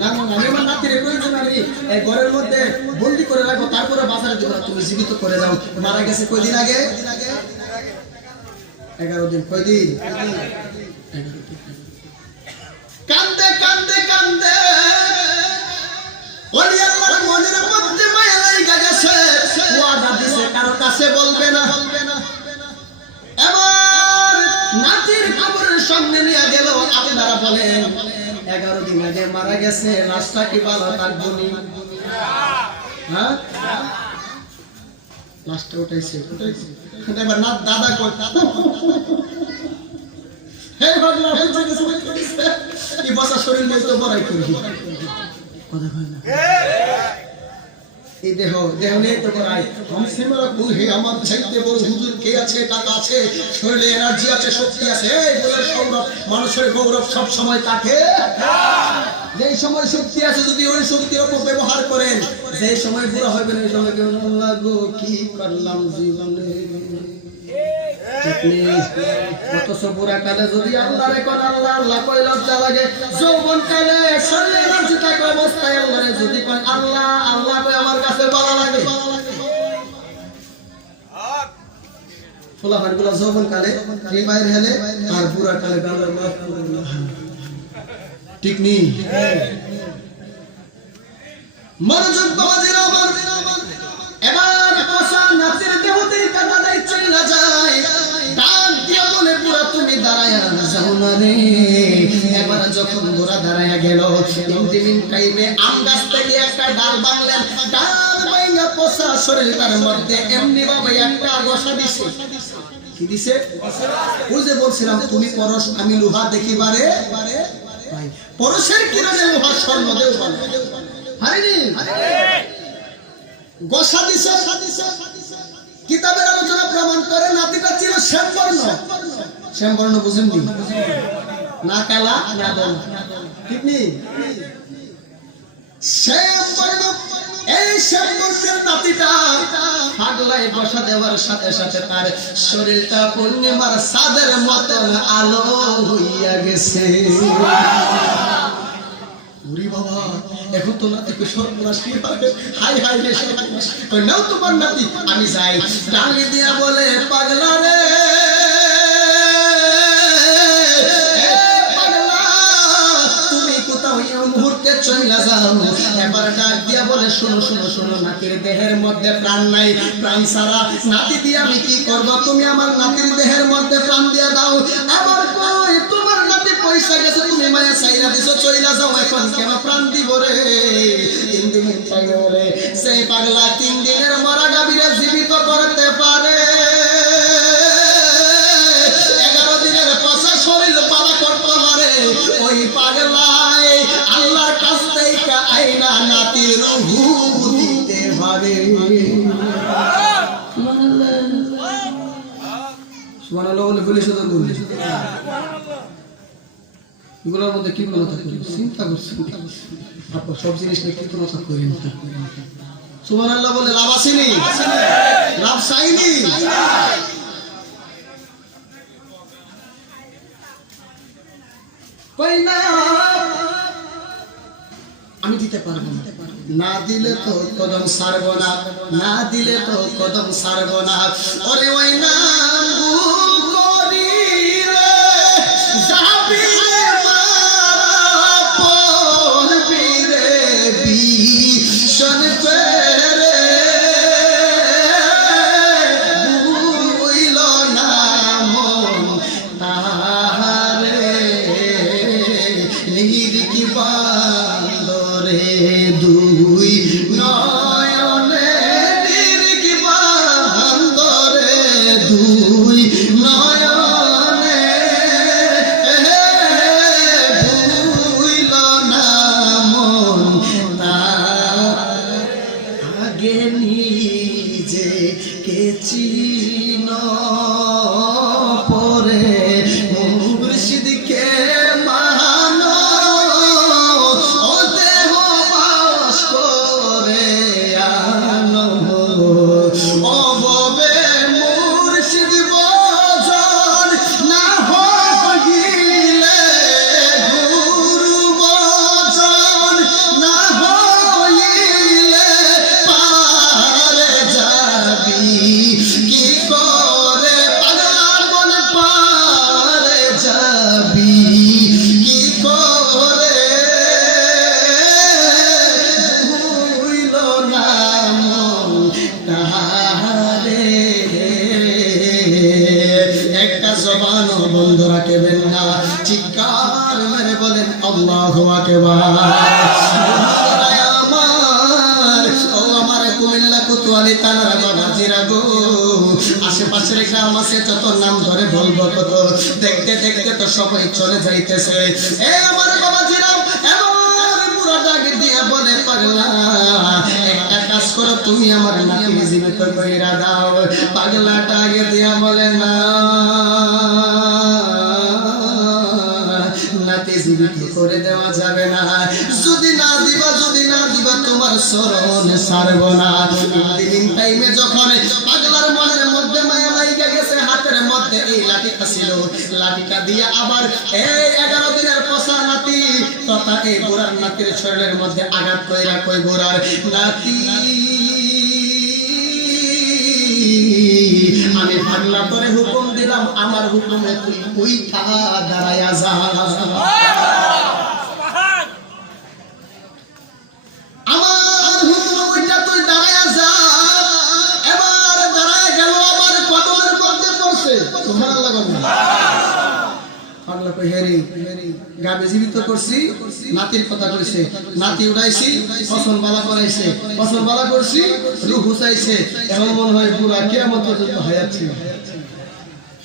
না, আমি আমার নাতির প্রয়োজন, আমি এই ঘরের মধ্যে বন্দি করে রাখবো, তারপরে বাজারে দেবো, তুমি জীবিত করে দাও। মারা গেছে কয়দিন আগে? 11 দিন। কয়দিন? কান্দে কান্দে কান্দে ওলি আল্লাহর মনের মধ্যে মায়া লাগা গেছে, ওয়াদা দিছে কারো কাছে বলবে না। এবার নাতির কবরের সামনে নিয়ে গেল, আপনারা বলেন 11 দিন আগে মারা গেছে, লাশটা কি ভালো থাকবো নি? হ্যাঁ, লাশটা উঠাইছে। এবার না দাদা কই হে ভাগলা হইছে গেছে, কি বসা শরীর নিয়ে তো বড়াই করি কথা কই না, এই দেহ নিয়ে তো করাই। হামসিমারা কুল হে, আমার চাইতে বড় হুজুর কে আছে? টাকা আছে, শরীরে এনার্জি আছে, শক্তি আছে, এই বলে সৌরভ, মানুষের গৌরব সব সময় থাকে। যেই সময় শক্তি আছে যদি ওই শক্তির অপব্যবহার করেন, যেই সময় বুড়া হইবেন ওই সময় কেউ লাগো কি করলাম জীবনে। অথচ বুড়া কালে যদি আল্লাহ রেখে আল্লাহ আল্লাহ কই লজ্জা লাগে, যৌবন কালে শরীরে এনার্জি থাকা অবস্থায় আল্লাহ যদি কই আল্লাহ আল্লাহ কই আমার কাছে ভালো লাগে। ফলাফল গুলো যৌবন কালে বাইরে হেলে, আর বুড়া কালে গালের মাফ করে না, ঠিক নেই? মনোযোগ বাবাজিরা আমার, এবার পোষা নাচের দেহ থেকে কাদা ইচ্ছে না যায়, ডাক দিয়া বলে বুড়া তুমি দাঁড়ায়া যাও না রে। এবার যখন বুড়া দাঁড়ায়া গেল, ইন্দিমিন টাইমে আম গাছ থেকে একটা ডাল ভাঙলেন, ডাল ভাঙা পোষা শরীরটার মধ্যে এমনি ভাবে একটা গোসা দিছে। কি দিছে? ওই যে বলছিলাম তুমি পরশ আমি লোহা দেখিবারে, পরশের কিরণে লোহা স্বর্ণ দেও বলে হারিনি গোসা দিছে। কিতাবের আলোচনা প্রমাণ করে নাতিটা ছিল শ্যামবর্ণ। শ্যামবর্ণ বুঝেন নি? না কালা না দল, ঠিক নেই? শ্যামবর্ণ, এই শ্যামবর্ণের নাতিটা পাগলায় বসা দেওয়ার সাথে সাথে তার শরীরটা পূর্ণিমার চাঁদের মতন আলো হইয়া গেছে। ওরে বাবা, এখন তো নাতিকে সর্বনাশ কি হবে? হাই হাই রে সর্বনাশ, কই নাও তোমার নাতি, আমি যাই। ডালি দিয়া বলে পাগলা রে, পাগলা তুমি কোথাও এই মুহূর্তে চলে যাও। এবার ডাক দিয়া বলে শোনো শোনো শোনো, নাতির দেহের মধ্যে প্রাণ নাই, প্রাণ ছাড়া নাতি দিয়ে আমি কি করব? তুমি আমার নাতির দেহের মধ্যে প্রাণ দিয়া দাও। আবার কই তোমার নাতি পয়সা গেছে, তুমি মায়া চাইরা দিছো, চলে যাও, এখন কেন প্রাণ দিব রে? 3 দিন পাগল রে, সেই পাগলা 3 দিনের মরা গাভীরে জীবিত করতে পারে, 11 দিনের পচা শরীর পালা করতে পারে। ওই পাগলাই আল্লাহর কাছ থেকে আইনা নাতির রূহ দিতে পারে। সুবহানাল্লাহ বলে বলে শুধু বলি, এগুলোর মধ্যে কি কথা করি চিন্তা করছি, আপনার সব জিনিস নিয়ে কি কথা করি না। সুবহানাল্লাহ বলে লাভ আসেনি, লাভ চাইনি। আমি দিতে পারবো না, না দিলে তো কদম ছাড়ব না, না দিলে তো কদম ছাড়ব না। ওরে ওই না দুই নয়নে কি বান্দরে, দুই নয়নে ভুইল না মন আগে নিজে কেচিন পরে মুর্শিদকে মানো, ও দেহ বাস করে আনো, অববে মুর্শিদ বজন না হইলে, গুরু বজন না হইলে পারে যাবি কি করে? পাগলার মন পারে যাবি কি করে? ভুইল না মন তাহারে। একটা জবান বন্ধ রাখবেন না, চিৎকার মেরে বলেন আল্লাহু আকবার। আমার ও আমার কুমিল্লা কোতোয়ালি থানার বাবাজিরা গো, আশেপাশের গ্রাম আছে যত, নাম ধরে বলবো কত, দেখতে দেখতে তো সবাই চলে যাইতেছে। এ আমার বাবাজিরা এমন পুরো ডাক দিয়ে বলে পাগলা, একটা কাজ করো, তুমি আমার নাতিকে জীবিত কইরা দাও। পাগলা ডাক দিয়া বলে না, নাতি জীবিত করে দেওয়া যাবে না, যদি না দিবা, যদি না দিবা তোমার চরণ ছাড়ব না। দিন টাইমে যখন পাগলার মনের মধ্যে মায়া লাইগা গেছে, হাতের মধ্যে এই লাঠিটা ছিল, লাঠিটা দিয়ে আবার এই 11 দিনের পচা নাতি তথা এই বুড়ার নাতির শরীরের মধ্যে আঘাত কইরা কই, বুড়ার নাতি আমি পাগলা করে হুকুম দিলাম, আমার হুকুমে তুই উইঠা দাঁড়ায়া যা। আমার হুকুম উইঠা তুই দাঁড়ায়া যা। এবার দাঁড়ায় গেল, আমার কদমের মধ্যে পড়ছে। সুবহানাল্লাহ বলেন। পাগলা কই হেরি গাবে জীবিত করছি, নাতির কথা কইছে, নাতি উড়াইছি, ফসল বালা করাইছে, ফসল বালা করছি, রূহ চাইছে, এখন মনে হয় পুরা কিয়ামত পর্যন্ত হায়াত।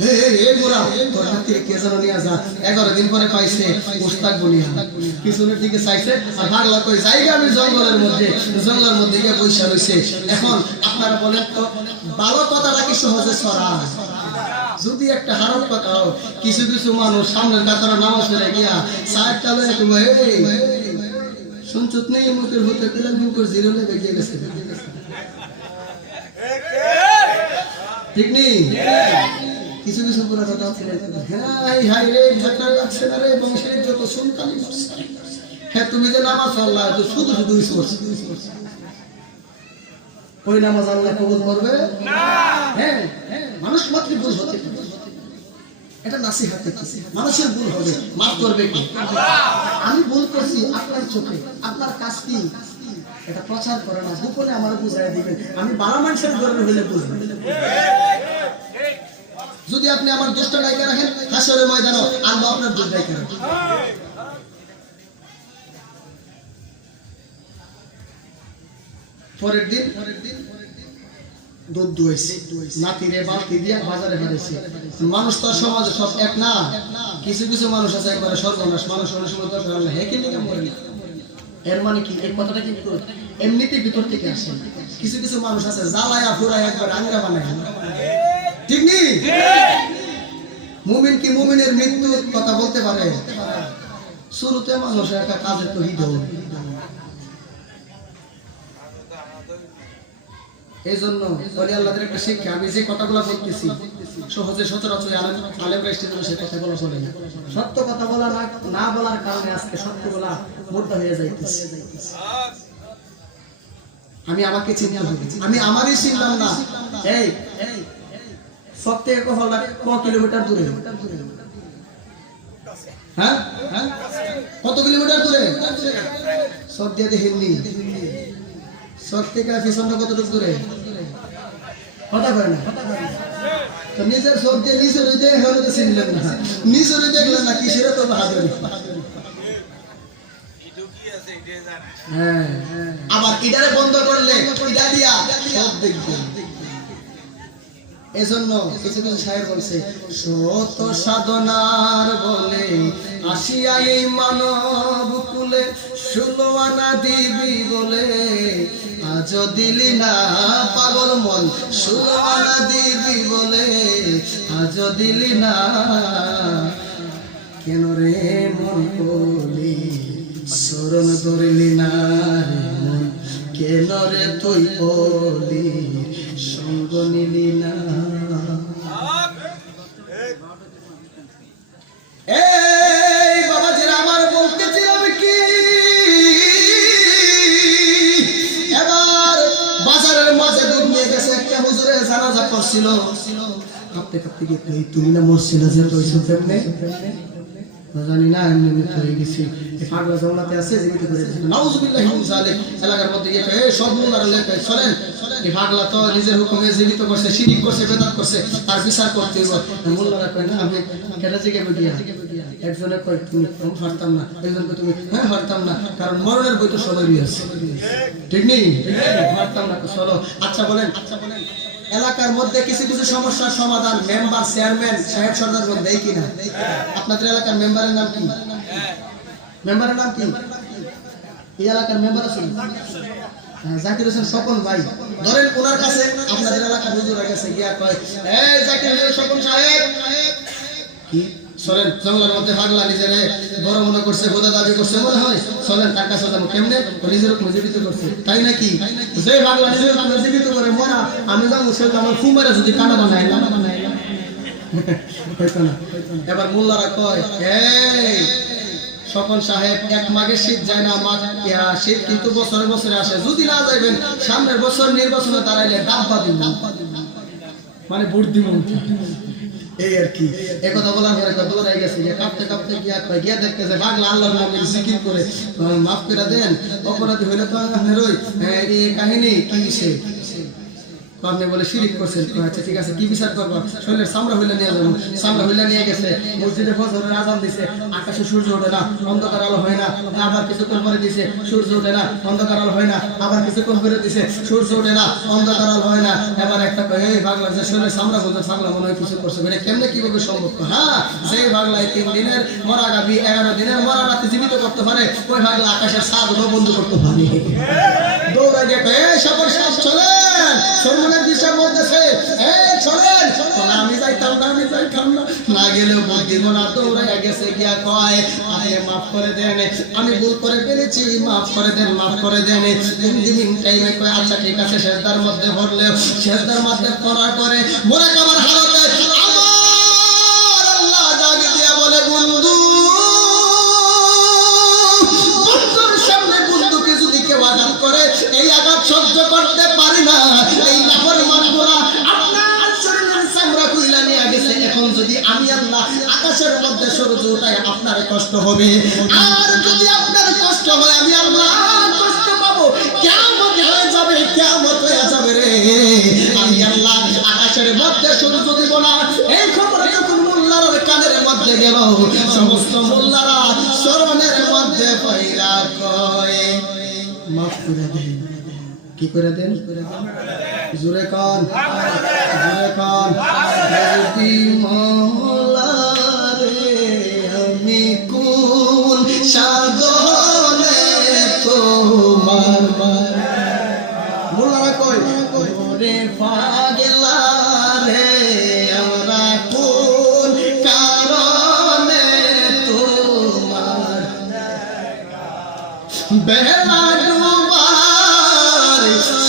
হে হে বুড়া, তোর নাতির কে যেন নিয়ে যা। 11 দিন পরে পাইছে মুস্তাক বলিয়া, পিছনের দিকে চাইছে, আর পাগলা কই জায়গা আমি জঙ্গলের মধ্যে গিয়ে বইসা রইছে। এখন আপনারা বলেন তো, ভালো কথাটা কি সহজে ছড়া? যদি একটা হারাম কথা হোক, কিছু কিছু মানুষ সামনের কাতারে নামাজ পড়ে গিয়া সাইড চালে শুনছত নেই, মুখের হতে গেলে মুখের জিরো লেগে গিয়ে গেছে, ঠিক নেই? কিছু কিছু পুরা কথা আছে, হাই হাই রে ঝাঁটা লাগছে না রে, বংশের যত সুনকালি করছে। হ্যাঁ, তুমি যে নামাজ পড়লা তো শুধু শুধু ওই নামাজ আল্লাহ কবুল করবে না। হ্যাঁ, মানুষ মাত্র ভুল হতে পারে, এটা নাসিহাত, মানুষের ভুল হবে, মাফ করবে কে? আমি ভুল করছি আপনার চোখে, আপনার কাজ কি এটা প্রচার করে না, গোপনে আমার বুঝাই দিবেন, আমি বালা মানুষের ধরনের হইলে বুঝবেন। যদি আপনি আমার দোষটা ডাইকে রাখেন, হাসরের ময়দানে আল্লাহ আপনার দোষ ডাইকে রাখেন। পরের দিন দুধ দুইছে, নাতিরে বালতি দিয়া বাজারে হারাইছে। মানুষ তো সমাজে সব এক না, কিছু কিছু মানুষ আছে একবারে সর্বনাশ, মানুষ অনেক সময় দরকার হলে হে কি নিকে মরে না। এর মানে কি, এই কথাটা কিন্তু এমনিতেই ভিতর থেকে আসে। কিছু কিছু মানুষ আছে জ্বালায়া ফুরায় একবার আঙ্গা বানায়, ঠিক নেই? মুমিন কি মুমিনের মৃত্যুর কথা বলতে পারে? শুরুতে মানুষের একটা কাজের তো হিদ, এই জন্য আল্লাহদের একটা শিক্ষা। আমি যে কথাগুলো বলতেছি সহজে সচরাচর আলেমরা স্টেজে সে কথাগুলো বলে না। সত্য কথা বলা না বলার কারণে আজকে সত্য বলা মোটা হয়ে যাইতেছে। আমি আমাকে চিনতে হবে, আমি আমারই চিনলাম না। এই সব থেকে ক কিলোমিটার দূরে, হ্যাঁ কত কিলোমিটার দূরে? সব দিয়ে দেখেননি সব থেকে পিছনটা কতটুকু দূরে? কথা কয় না। তো নিজের সব দিয়ে নিচে রইতে হলে তো চিনলেন না, নিচে রই দেখলেন না, কিসের তো বাহাদুরি। হ্যাঁ, আবার ইডারে বন্ধ করলে ইডা দিয়া সব দেখবেন। এজন্য কিছু কিছু শায়ের বলছে, শত সাধনার বলে আসিয়া এই মানব কুলে, 16 আনা দিবি বলে আজ দিলি না পাগল মন, 16 আনা দিবি বলে আজ দিলি না, কেন রে মন কলি শরণ ধরলি না রে মন, কেন রে তুই বলি সঙ্গ নিলি না। এই বাবাজিরা আমার বলতেছিলাম কি, এবার বাজারের মাঝে দুধ নিয়ে গেছে একটা হুজুরের জানাজা করছিল। কাঁপতে কাঁপতে গিয়ে তুমি না মরছিল যে কইছো কেমনে? জানি না, এমনি মৃত্যু হয়ে গেছি। পাগলা জমলাতে আছে, জীবিত করে দিয়েছে। নাউজুবিল্লাহি মিন যালিক। এলাকার মধ্যে গিয়ে এই সব মুলারা লেখে চলেন, এই পাগলা তো নিজের হুকুমে জীবিত করছে, শিরিক করছে, বেদাত করছে, তার বিচার করতে হবে। মুল্লারা কয় না, আমি কেটে জিগে গিয়া একজনে কয় তুমি হারতাম না, একজনকে তুমি হ্যাঁ হারতাম না, কারণ মরণের বই তো সবারই আছে, ঠিক নেই? হারতাম না, চলো। আচ্ছা বলেন, এলাকার মধ্যে কিছু কিছু সমস্যার সমাধান মেম্বার, চেয়ারম্যান, সাহেব সরদার বল দেয় কিনা? আপনাদের এলাকার মেম্বারের নাম কি? মেম্বারের নাম কি? এই এলাকার মেম্বার আছেন জাকির হোসেন স্বপন ভাই, ধরেন ওনার কাছে আপনাদের এলাকার হুজুর গেছে, গিয়া কয় এই জাকির হোসেন স্বপন সাহেব, কি চলেন জঙ্গলের মধ্যে পাগলা নিজেরে বড় মনে করছে, বোধা দাবি করছে মনে হয়, চলেন তার কাছে যাবো। কেমনে? নিজের জীবিত করছে, তাই নাকি? যে পাগলা নিজের জীবিত করে মরা, আমি যাবো সে আমার ফুমারে যদি কানা বানাই হয়তো না। এবার মোল্লারা কয় এই স্বপন সাহেব, এক মাঘে শীত যায় না, শীত কিন্তু বছরে বছরে আসে, যদি না যাইবেন সামনের বছর নির্বাচনে দাঁড়াইলে ডাব্বা দিন, মানে ভোট দিব, এই আর কি। একথা বলার পরে দৌড়াই গেছে, কাঁপতে কাঁপতে গিয়া কয়, গিয়া দেখতেছে পাগলা আল্লাহর নামে জিকির করে, মাফ করে দেন, অপরাধী হইলে তো আপনারই এই কাহিনী কি সে আপনি বলে শিরিক করছেন। আচ্ছা ঠিক আছে, কি বিচার করবো? শরীরের চামড়া হইলে নিয়ে যাবো। চামড়া হইলে নিয়ে গেছে, মসজিদে ফজরের আজান দিছে, আকাশে সূর্য ওঠে না, অন্ধকার আলো হয় না, আবার কিছুক্ষণ পরে দিছে সূর্য ওঠে না, অন্ধকার আলো হয় না, আবার কিছুক্ষণ পরে দিছে সূর্য ওঠে না, অন্ধকার আলো হয় না। এবার একটা এই পাগলা যে শরীরের চামড়া বলতে পাগলা মনে হয় কিছু করছে, এটা কেমনে কিভাবে সম্ভব? হ্যাঁ, যে পাগলায় 3 দিনের মরা গাবি 11 দিনের মরা রাতে জীবিত করতে পারে, ওই পাগলা আকাশের ছাদ বন্ধ করতে পারে। দৌড়াই গিয়ে এই সকল সব চলেন, সরমনের দিশার মধ্যে চলেন, আমি যাইতাম না, আমি যাইতাম না, না গেলেও ভোট দিব না। দৌড়াই গেছে, গিয়া কয় আপনি মাফ করে দেন, আমি ভুল করে ফেলেছি, মাফ করে দেন, মাফ করে দেন। দিন টাইমে কয় আচ্ছা ঠিক আছে, শেষদার মধ্যে ভরলেও শেষদার মধ্যে করার পরে মরে যাওয়ার হালতে আমার আল্লাহ জাগে দিয়া বলে, বন্ধু বন্ধুর সামনে বন্ধুকে যদি কেউ আঘাত করে, এই আঘাত সহ্য করতে পারি না, এই নাফরমান গোরা আপনার শরীরের চামড়া খুইলা নিয়ে গেছে। এখন যদি আমি আল্লাহ আকাশের আকাশের মধ্যে সূর্য ওঠায় আপনার কষ্ট হবে, আর যদি আপনার কষ্ট হয় আমি আল্লাহ কষ্ট পাবো, কিয়ামত হয়ে যাবে, কিয়ামত হয়ে যাবে রে। আমি আল্লাহ আকাশের মধ্যে সূর্য দিব না। এই খবর যখন মোল্লার কানের মধ্যে গেল, সমস্ত মোল্লারা শরণের মধ্যে পয়রা কয় মাফ করে দেন। কি করে দেন? জোরে কান, জোরে কান। যদি মোল্লা রে আমি কোন সাগরে তোমার মোল্লারা কয় ওরে পাগলা রে আমরা কোন কারণে তোমার বেলা ডুবার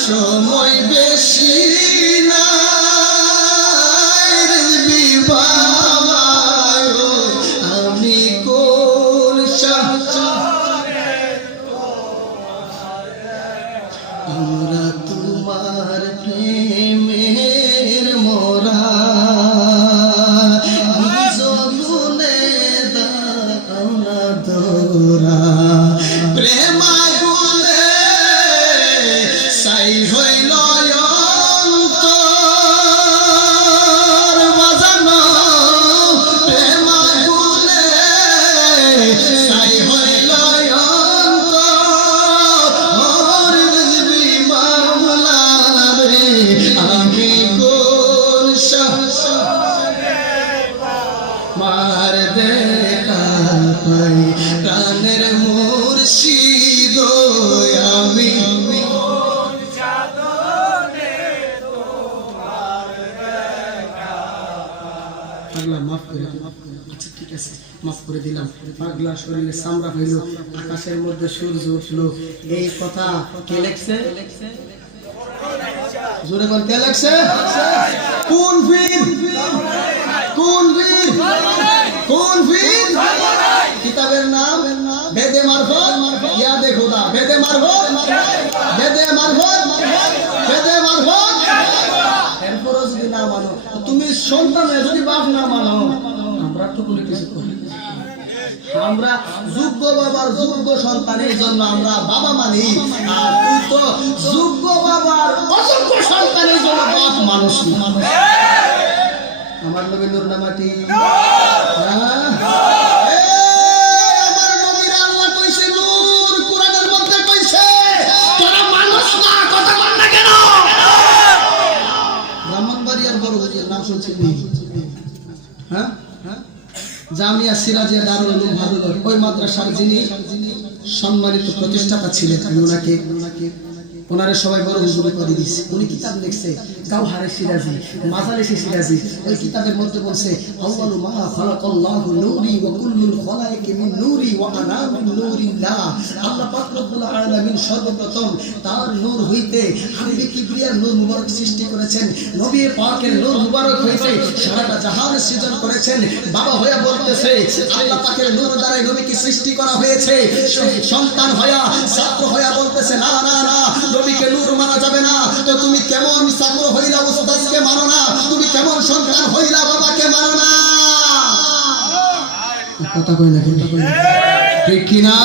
সময় বেশি নাই বিবাহ আমি কোন আমরা তোমার প্রেমের মোরা জগুনে দাওনা দোরা প্রেমাগুনে সাই হইল অন্তর বাজানো প্রেমাগুনে সাই হইল অন্তর বুঝবি মাওলা রে আমি কোন মার দেখা পাই প্রাণের মুর্শিদ আমি পাগলা মাফ করে দিলাম। আচ্ছা ঠিক আছে, মাফ করে দিলাম। পাগলা শরীরে চামড়া হইল, আকাশের মধ্যে সূর্য উঠলো, এই কথা কে লেখছে? জোরে বল, কে লেখছে? কোন বীর? কোন বীর? কোন বীর? কিতাবের নাম বেদে মারফত ইয়াদে খোদা। বেদে মারফত, বেদে মারফত, বেদে মারফত। এরপরও যদি না মানো, তুমি সন্তান যদি বাপ না মানো, আমরা তো কোনো কিছু করি না। আমরা যোগ্য বাবার যোগ্য সন্তানের জন্য আমরা বাবা মানি, আর তুই তো যোগ্য বাবার অযোগ্য সন্তানের জন্য বাপ মানুষ না। আমার নবী নূর নামাটি আমার নবীর আল্লাহ কইছে নূর, কোরআনের মধ্যে কইছে তোরা মানুষ না। কথা বল না কেন? ব্রাহ্মণবাড়িয়ার বড় হুজুর নাম শুনছেন? হ্যাঁ, জামিয়া সিরাজিয়া দারুল উলুম ভাদুল্লাহ, ওই মাদ্রাসার যিনি সম্মানিত প্রতিষ্ঠাতা ছিলেন, আমি ওনারে সবাই বড় হুজুর উপাধি দিচ্ছে। উনি কিতাব লিখছে গাওহারে সিরাজি, মাজালিসে সিরাজি। ওই কিতাবের মধ্যে বলছে আউয়ালু মা খালাকাল্লাহু নূরি ওয়া কুল্লুল খালাইকি মিন নূরি ওয়া আনা মিন নূরিল্লাহ। আল্লাহ পাক রব্বুল আলামিন সর্বপ্রথম তার নূর হইতে হাবিবে কিবরিয়ার নূর মুবারক সৃষ্টি করেছেন। নবী পাকের নূর মুবারক হইতে সারাটা জাহান সৃজন করেছেন। বাবা হয়ে বলতেছে আল্লাহ পাকের নূর দ্বারাই নবীকে সৃষ্টি করা হয়েছে। সন্তান হয়া ছাত্র হয়া বলতেছে না না না, নবীকে নূর মানা যাবে না। তো তুমি কেমন ছাত্র হইলা উস্তাদকে মানো না? তুমি কেমন সন্তান হইলা বাবাকে মানো না? কথা কই না, কথা কই না, ঠিক কি না?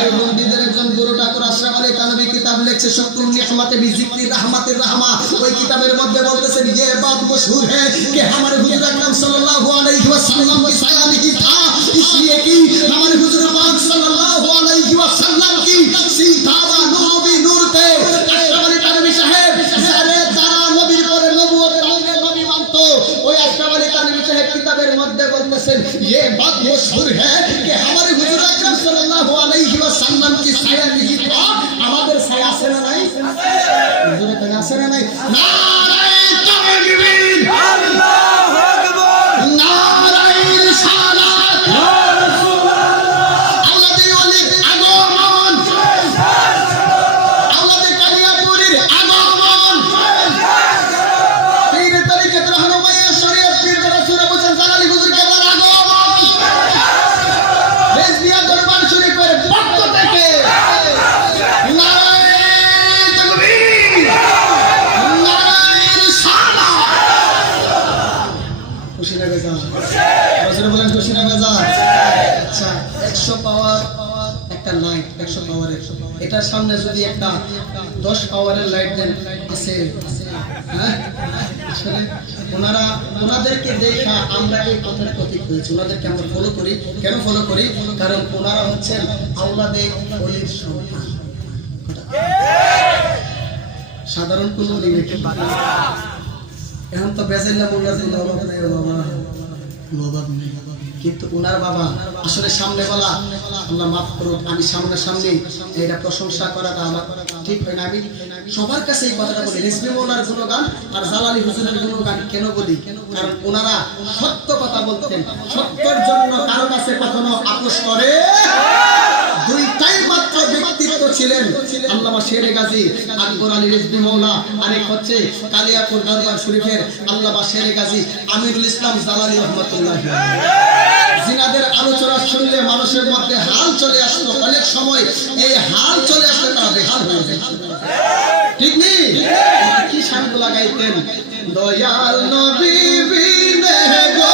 এই বন্দীদের একজন গুরু ঠাকুর আশরাফ আলী থানভী কিতাব লিখছে শুকরুন নিহমাতে বিজিকরি রহমাতের রহমা। ওই কিতাবের মধ্যে বলতেছেন ये बात मशहूर है कि हमारे हुजूर अकरम सल्लल्लाहु अलैहि वसल्लम की साया नहीं था, इसलिए कि हमारे हुजूर पाक सल्लल्लाहु अलैहि वसल्लम की सीधावा नूर भी नूर थे। আশরাফ আলী থানভী সাহেব যারে তারা নবীর পরে নবুয়ত তাকে নবী মানতো, ওই আশরাফ আলী থানভী সাহেব কিতাবের মধ্যে বলতেছেন ये बात मशहूर है कि हमारे हुजूर अकरम सल्लल्लाहु अलैहि वसल्लम की साया नहीं था। আমাদের ছায়া আছে না নাই? হুজুরে কেন আছে না নাই? নারায়ে তাকবীর, আল্লাহু আকবার, নারায়ে রিসালাত, ইয়া রাসূলুল্লাহ, আওলাদে ওলির আগমন, আওলাদে কালিয়াপুরীর আগমন, পীর তরিকত রহনুমায়ে শরীয়ত পীর রাসূল আবু জালালি হুজুর কেবলার আগমন। পাওয়ারে। এটার সামনে যদি একটা 10 পাওয়ারের লাইট দেন আছে, হ্যাঁ আসলে ওনাদেরকে দেখা আমরা এই কথার প্রতীক হয়েছি। ওনাদেরকে আমরা ফলো করি। কেন ফলো করি? কারণ ওনারা হচ্ছেন আওলাদে ওলির সন্তান। সাধারণ কোন ওলি নাকি? এখন তো বেজেল্লা মোল্লার কোনো অভাব নেই বাবা, অভাব নেই। কিন্তু ওনার বাবা আসলে সামনে বলা, আল্লাহ মাফ করুক, আমি সামনাসামনি এটা প্রশংসা করাটা আমার ঠিক হয় না। আমি সবার কাছে এই কথাটা বলি, রিজভী মওলার গুণগান আর জালালি হুজুরের গুণগান কেন বলি? কারণ ওনারা সত্য কথা বলতেন, সত্যের জন্য কারো কাছে কখনো আপোষ করে। দুইটাই মাত্র ব্যক্তিত্ব ছিলেন, আল্লামা শেরে গাজী আকবর আলী রিজভী মওলা, আরেক হচ্ছে কালিয়াপুর দরবার শরীফের আল্লামা শেরে গাজী আমিরুল ইসলাম জালালি রহমাতুল্লাহ। জিনাদের আলোচনা শুনলে মানুষের মধ্যে হাল চলে আসতো, অনেক সময় এই হাল চলে আসলে তারা বেহাল হয়ে যায়। ঠিক নেই? কি শানগুলো গাইতেন, দয়াল নবী বিনে গো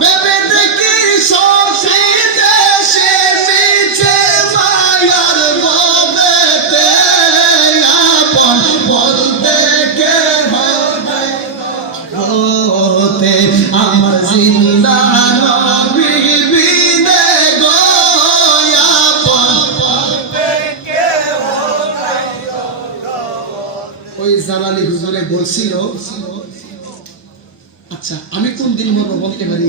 বেবে দেখি সফি দেশে মিছে মায়ার ববেতে আপন বলতে কে হতে আমার জিন্দা নবী বিনে গো আপন বলতে কে ওই জালালি হুজুরে বলছিল, আচ্ছা আমি কোন দিন মরবো বলতে পারি?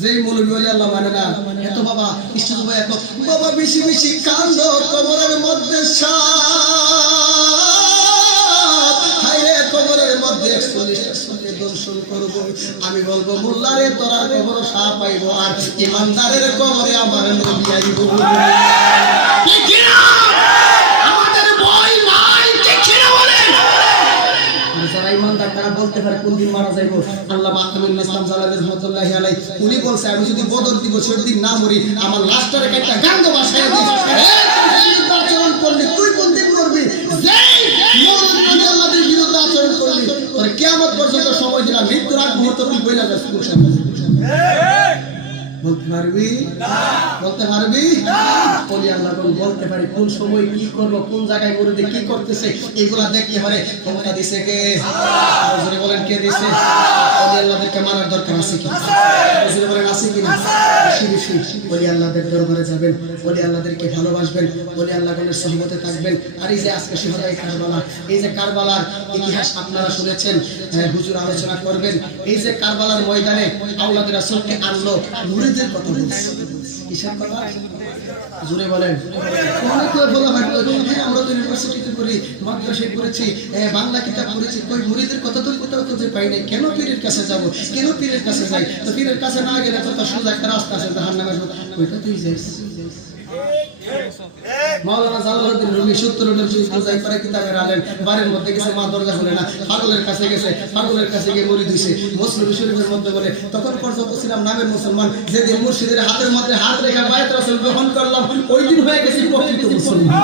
যেই মৌলবী বলে আল্লাহ মানে না, এত বাবা ইসলাম ভাই এত বাবা বেশি বেশি কান্দ কবরের মধ্যে সাপ, হায়রে কবরের মধ্যে 41টা সাপে দর্শন করব। আমি বলবো মোল্লারে তোরা কবর সাপ পাইব, আর ইমানদারের কবরে আমার নবী আইব। ঠিক কি না? আমাদের ভয় নাই, ঠিক কি না বলেন? যারা ইমানদার তারা বলতে পারে কোন দিন মারা যাইব। আল্লামা আমিরুল ইসলাম জালালি রহমাতুল্লাহি আলাইহি উনি বলছে, আমি যদি বদর দিবসের দিন না মরি, আমার লাশটারে একটা গাঙ্গ বাসায় দিই। বিরুদ্ধে আচরণ করলে তুই কোন দিন মরবি? যেই মৌলবী আল্লাহর বিরুদ্ধে আচরণ করলি, তোর কিয়ামত পর্যন্ত সময় দিলাম, মৃত্যুর আগ মুহূর্ত তুই বইলা যাস। বলতে পারবি? বলতে পারবি? বলি আল্লাহ বলতে পারি, কোন সময় কি করবো, কোন জায়গায় মুরিদে কি করতেছে, এগুলা দেখতে পারে। ক্ষমতা দিছে কে? হুজুরে বলেন কে দিছে? বলি আল্লাহদেরকে মানার দরকার আছে কি? হুজুরে বলেন আছে কি না? বেশি বেশি বলি আল্লাহদের দরবারে যাবেন, বলি আল্লাহদেরকে ভালোবাসবেন, বলি আল্লাহগণের সহমতে থাকবেন। আর এই যে আজকে শহরে কারবালা, এই যে কারবালার ইতিহাস আপনারা শুনেছেন, হুজুর আলোচনা করবেন। এই যে কারবালার ময়দানে আওলাদ রাসূলকে আনলো, মুরিদের কথা বলছে। কিসের কথা? জোরে বলেন। অনেকে বলা হয় হ্যাঁ আমরা তো ইউনিভার্সিটিতে পড়ি, মাদ্রাসায় পড়েছি, বাংলা কিতাব পড়েছি, কই মুরিদের কথা তো কোথাও খুঁজে পাই নাই। কেন পীরের কাছে যাব? কেন পীরের কাছে যাই? তো পীরের কাছে না গেলে তো তার সোজা একটা রাস্তা আছে জাহান্নামের, ওইটা তুই যাইস। মাওলানা জালালউদ্দিন রুমি 70 বোঝাই করে কিতাবের আলেম, বাড়ির মধ্যে গেছে, মা দরজা খুলে না, পাগলের কাছে গেছে, পাগলের কাছে গিয়ে মুরিদ হইছে। মুসলিম শরীফের মধ্যে বলে, তখন পর্যন্ত ছিলাম নামের মুসলমান, যেদিন মুর্শিদের হাতের মধ্যে হাত রেখে বায়াত রাসূল গ্রহণ করলাম, ওই দিন হয়ে গেছি প্রকৃত মুসলমান।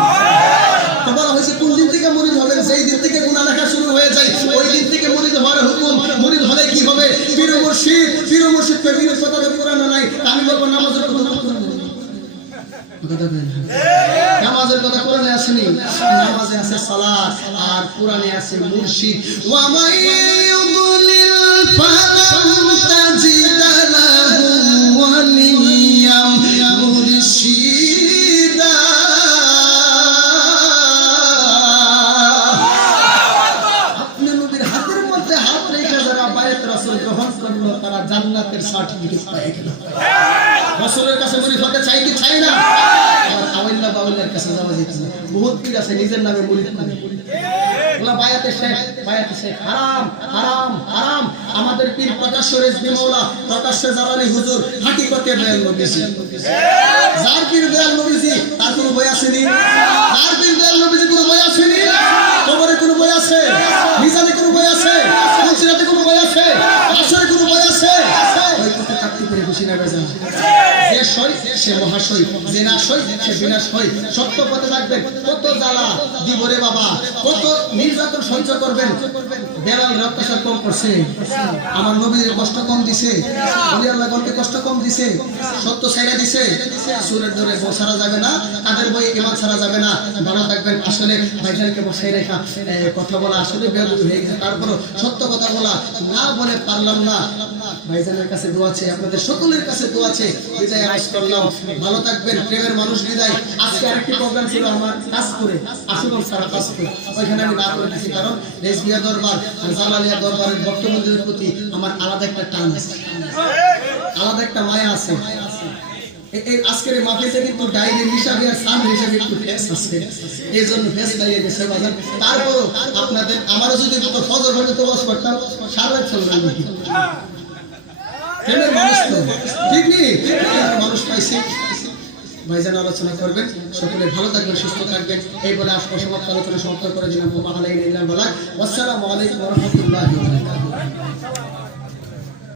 তো বলা হয়েছে কোন দিন থেকে মুরিদ হবেন? যেই দিন থেকে গুনাহ লেখা শুরু হয়ে যায়, ওই দিন থেকে মুরিদ হওয়ার হুকুম। মুরিদ হলে কি হবে? পীর মুর্শিদ পীরের কথা তো কোরআনে নাই। আমি বলবো নামাজের কথা নামাজের কথা কোরআনে আসেনি, নামাজে আছে সালাত, আর কোরআনে আছে মুর্শিদ। ওয়া মাইয়ুদলিল ফালাম তাজিদ লাহু ওয়ালিয়াম মুরশিদা। আপনি নবীর হাতের মধ্যে হাত রেখে যারা বায়াত রাসূল গ্রহণ করলো, তারা জান্নাতের সার্টিফিকেট পেয়ে গেল। রাসূলের কাছে মুরিদ হতে চাই কি চাই না? আওয়াল্লা বাউল্লার কাছে যাওয়া যেত না। বহুত পীর আছে নিজের নামে মুরিদ করে, ওলা বায়াতে শেখ হারাম হারাম হারাম। আমাদের পীর প্রকাশ্য রিজভী মওলা, প্রকাশ্য জালালি হুজুর, হাকিকতে দয়াল নবীজি। যার পীর দয়াল নবীজি তার কোনো বই আসেনি? যার পীর দয়াল নবীজি কোনো বই আসেনি? কবরে কোনো বই আছে? মিজানে কোনো বই আছে? ফুলসিরাতে কোনো বই আছে? আসরে কোনো বই আছে? ওই কথা থাকতে পেরে খুশি না বেজা? যে সই সে মহাশয়, যে না সই সে বিনাশ হয়। সত্য পথে থাকবেন, কত জ্বালা দিব রে বাবা, কত নির্যাতন সহ্য করবেন। বেলাল অত্যাচার কম করছে, আমার নবীর কষ্ট কম দিছে, ওলি আল্লাহগণকে কষ্ট কম দিছে, সত্য ছাইড়া দিছে। সুরের ধরে বসারা যাবে না, তাদের বই ইমান ছাড়া যাবে না। ভালো থাকবেন। আসলে ভাইজানকে বসাই রেখা কথা বলা আসলে বেয়াদবি হয়ে গেছে, তারপরও সত্য কথা বলা না বলে পারলাম না। ভাইজানের কাছে দোয়া আছে, আপনাদের সকলের কাছে দোয়া আছে। বিদায় আরজ করলাম, ভালো থাকবেন। প্রেমের মানুষ বিদায়। আজকে আরেকটি প্রোগ্রাম ছিল আমার কাজ করে আসলে সারা কাজ করে, ওইখানে আমি না করে দিচ্ছি, কারণ রেজবিয়া দরবার আর জালালিয়া দরবারের বক্তব্যের প্রতি আমার আলাদা একটা টান আছে, আলাদা একটা মায়া আছে। এই আজকের এই মাহফিলটা কিন্তু ডাইরেক্ট হিসাবে আর সামনে হিসাবে একটু ফেস আছে, এই জন্য ফেস লাগিয়ে গেছে বাজার। তারপরও আপনাদের আমারও যদি ফজর হলে তো বস করতাম, সারা চলবে প্রেমের মানুষ তো ঠিক নেই, মানুষ পাইছি। ভাইজান আলোচনা করবেন, সকলে ভালো থাকবেন, সুস্থ থাকবেন। এই বলে অসমাপ্ত আলোচনা সমাপ্ত করে দিলাম। আসসালামু আলাইকুম ওয়া রাহমাতুল্লাহি ওয়া বারাকাতুহু।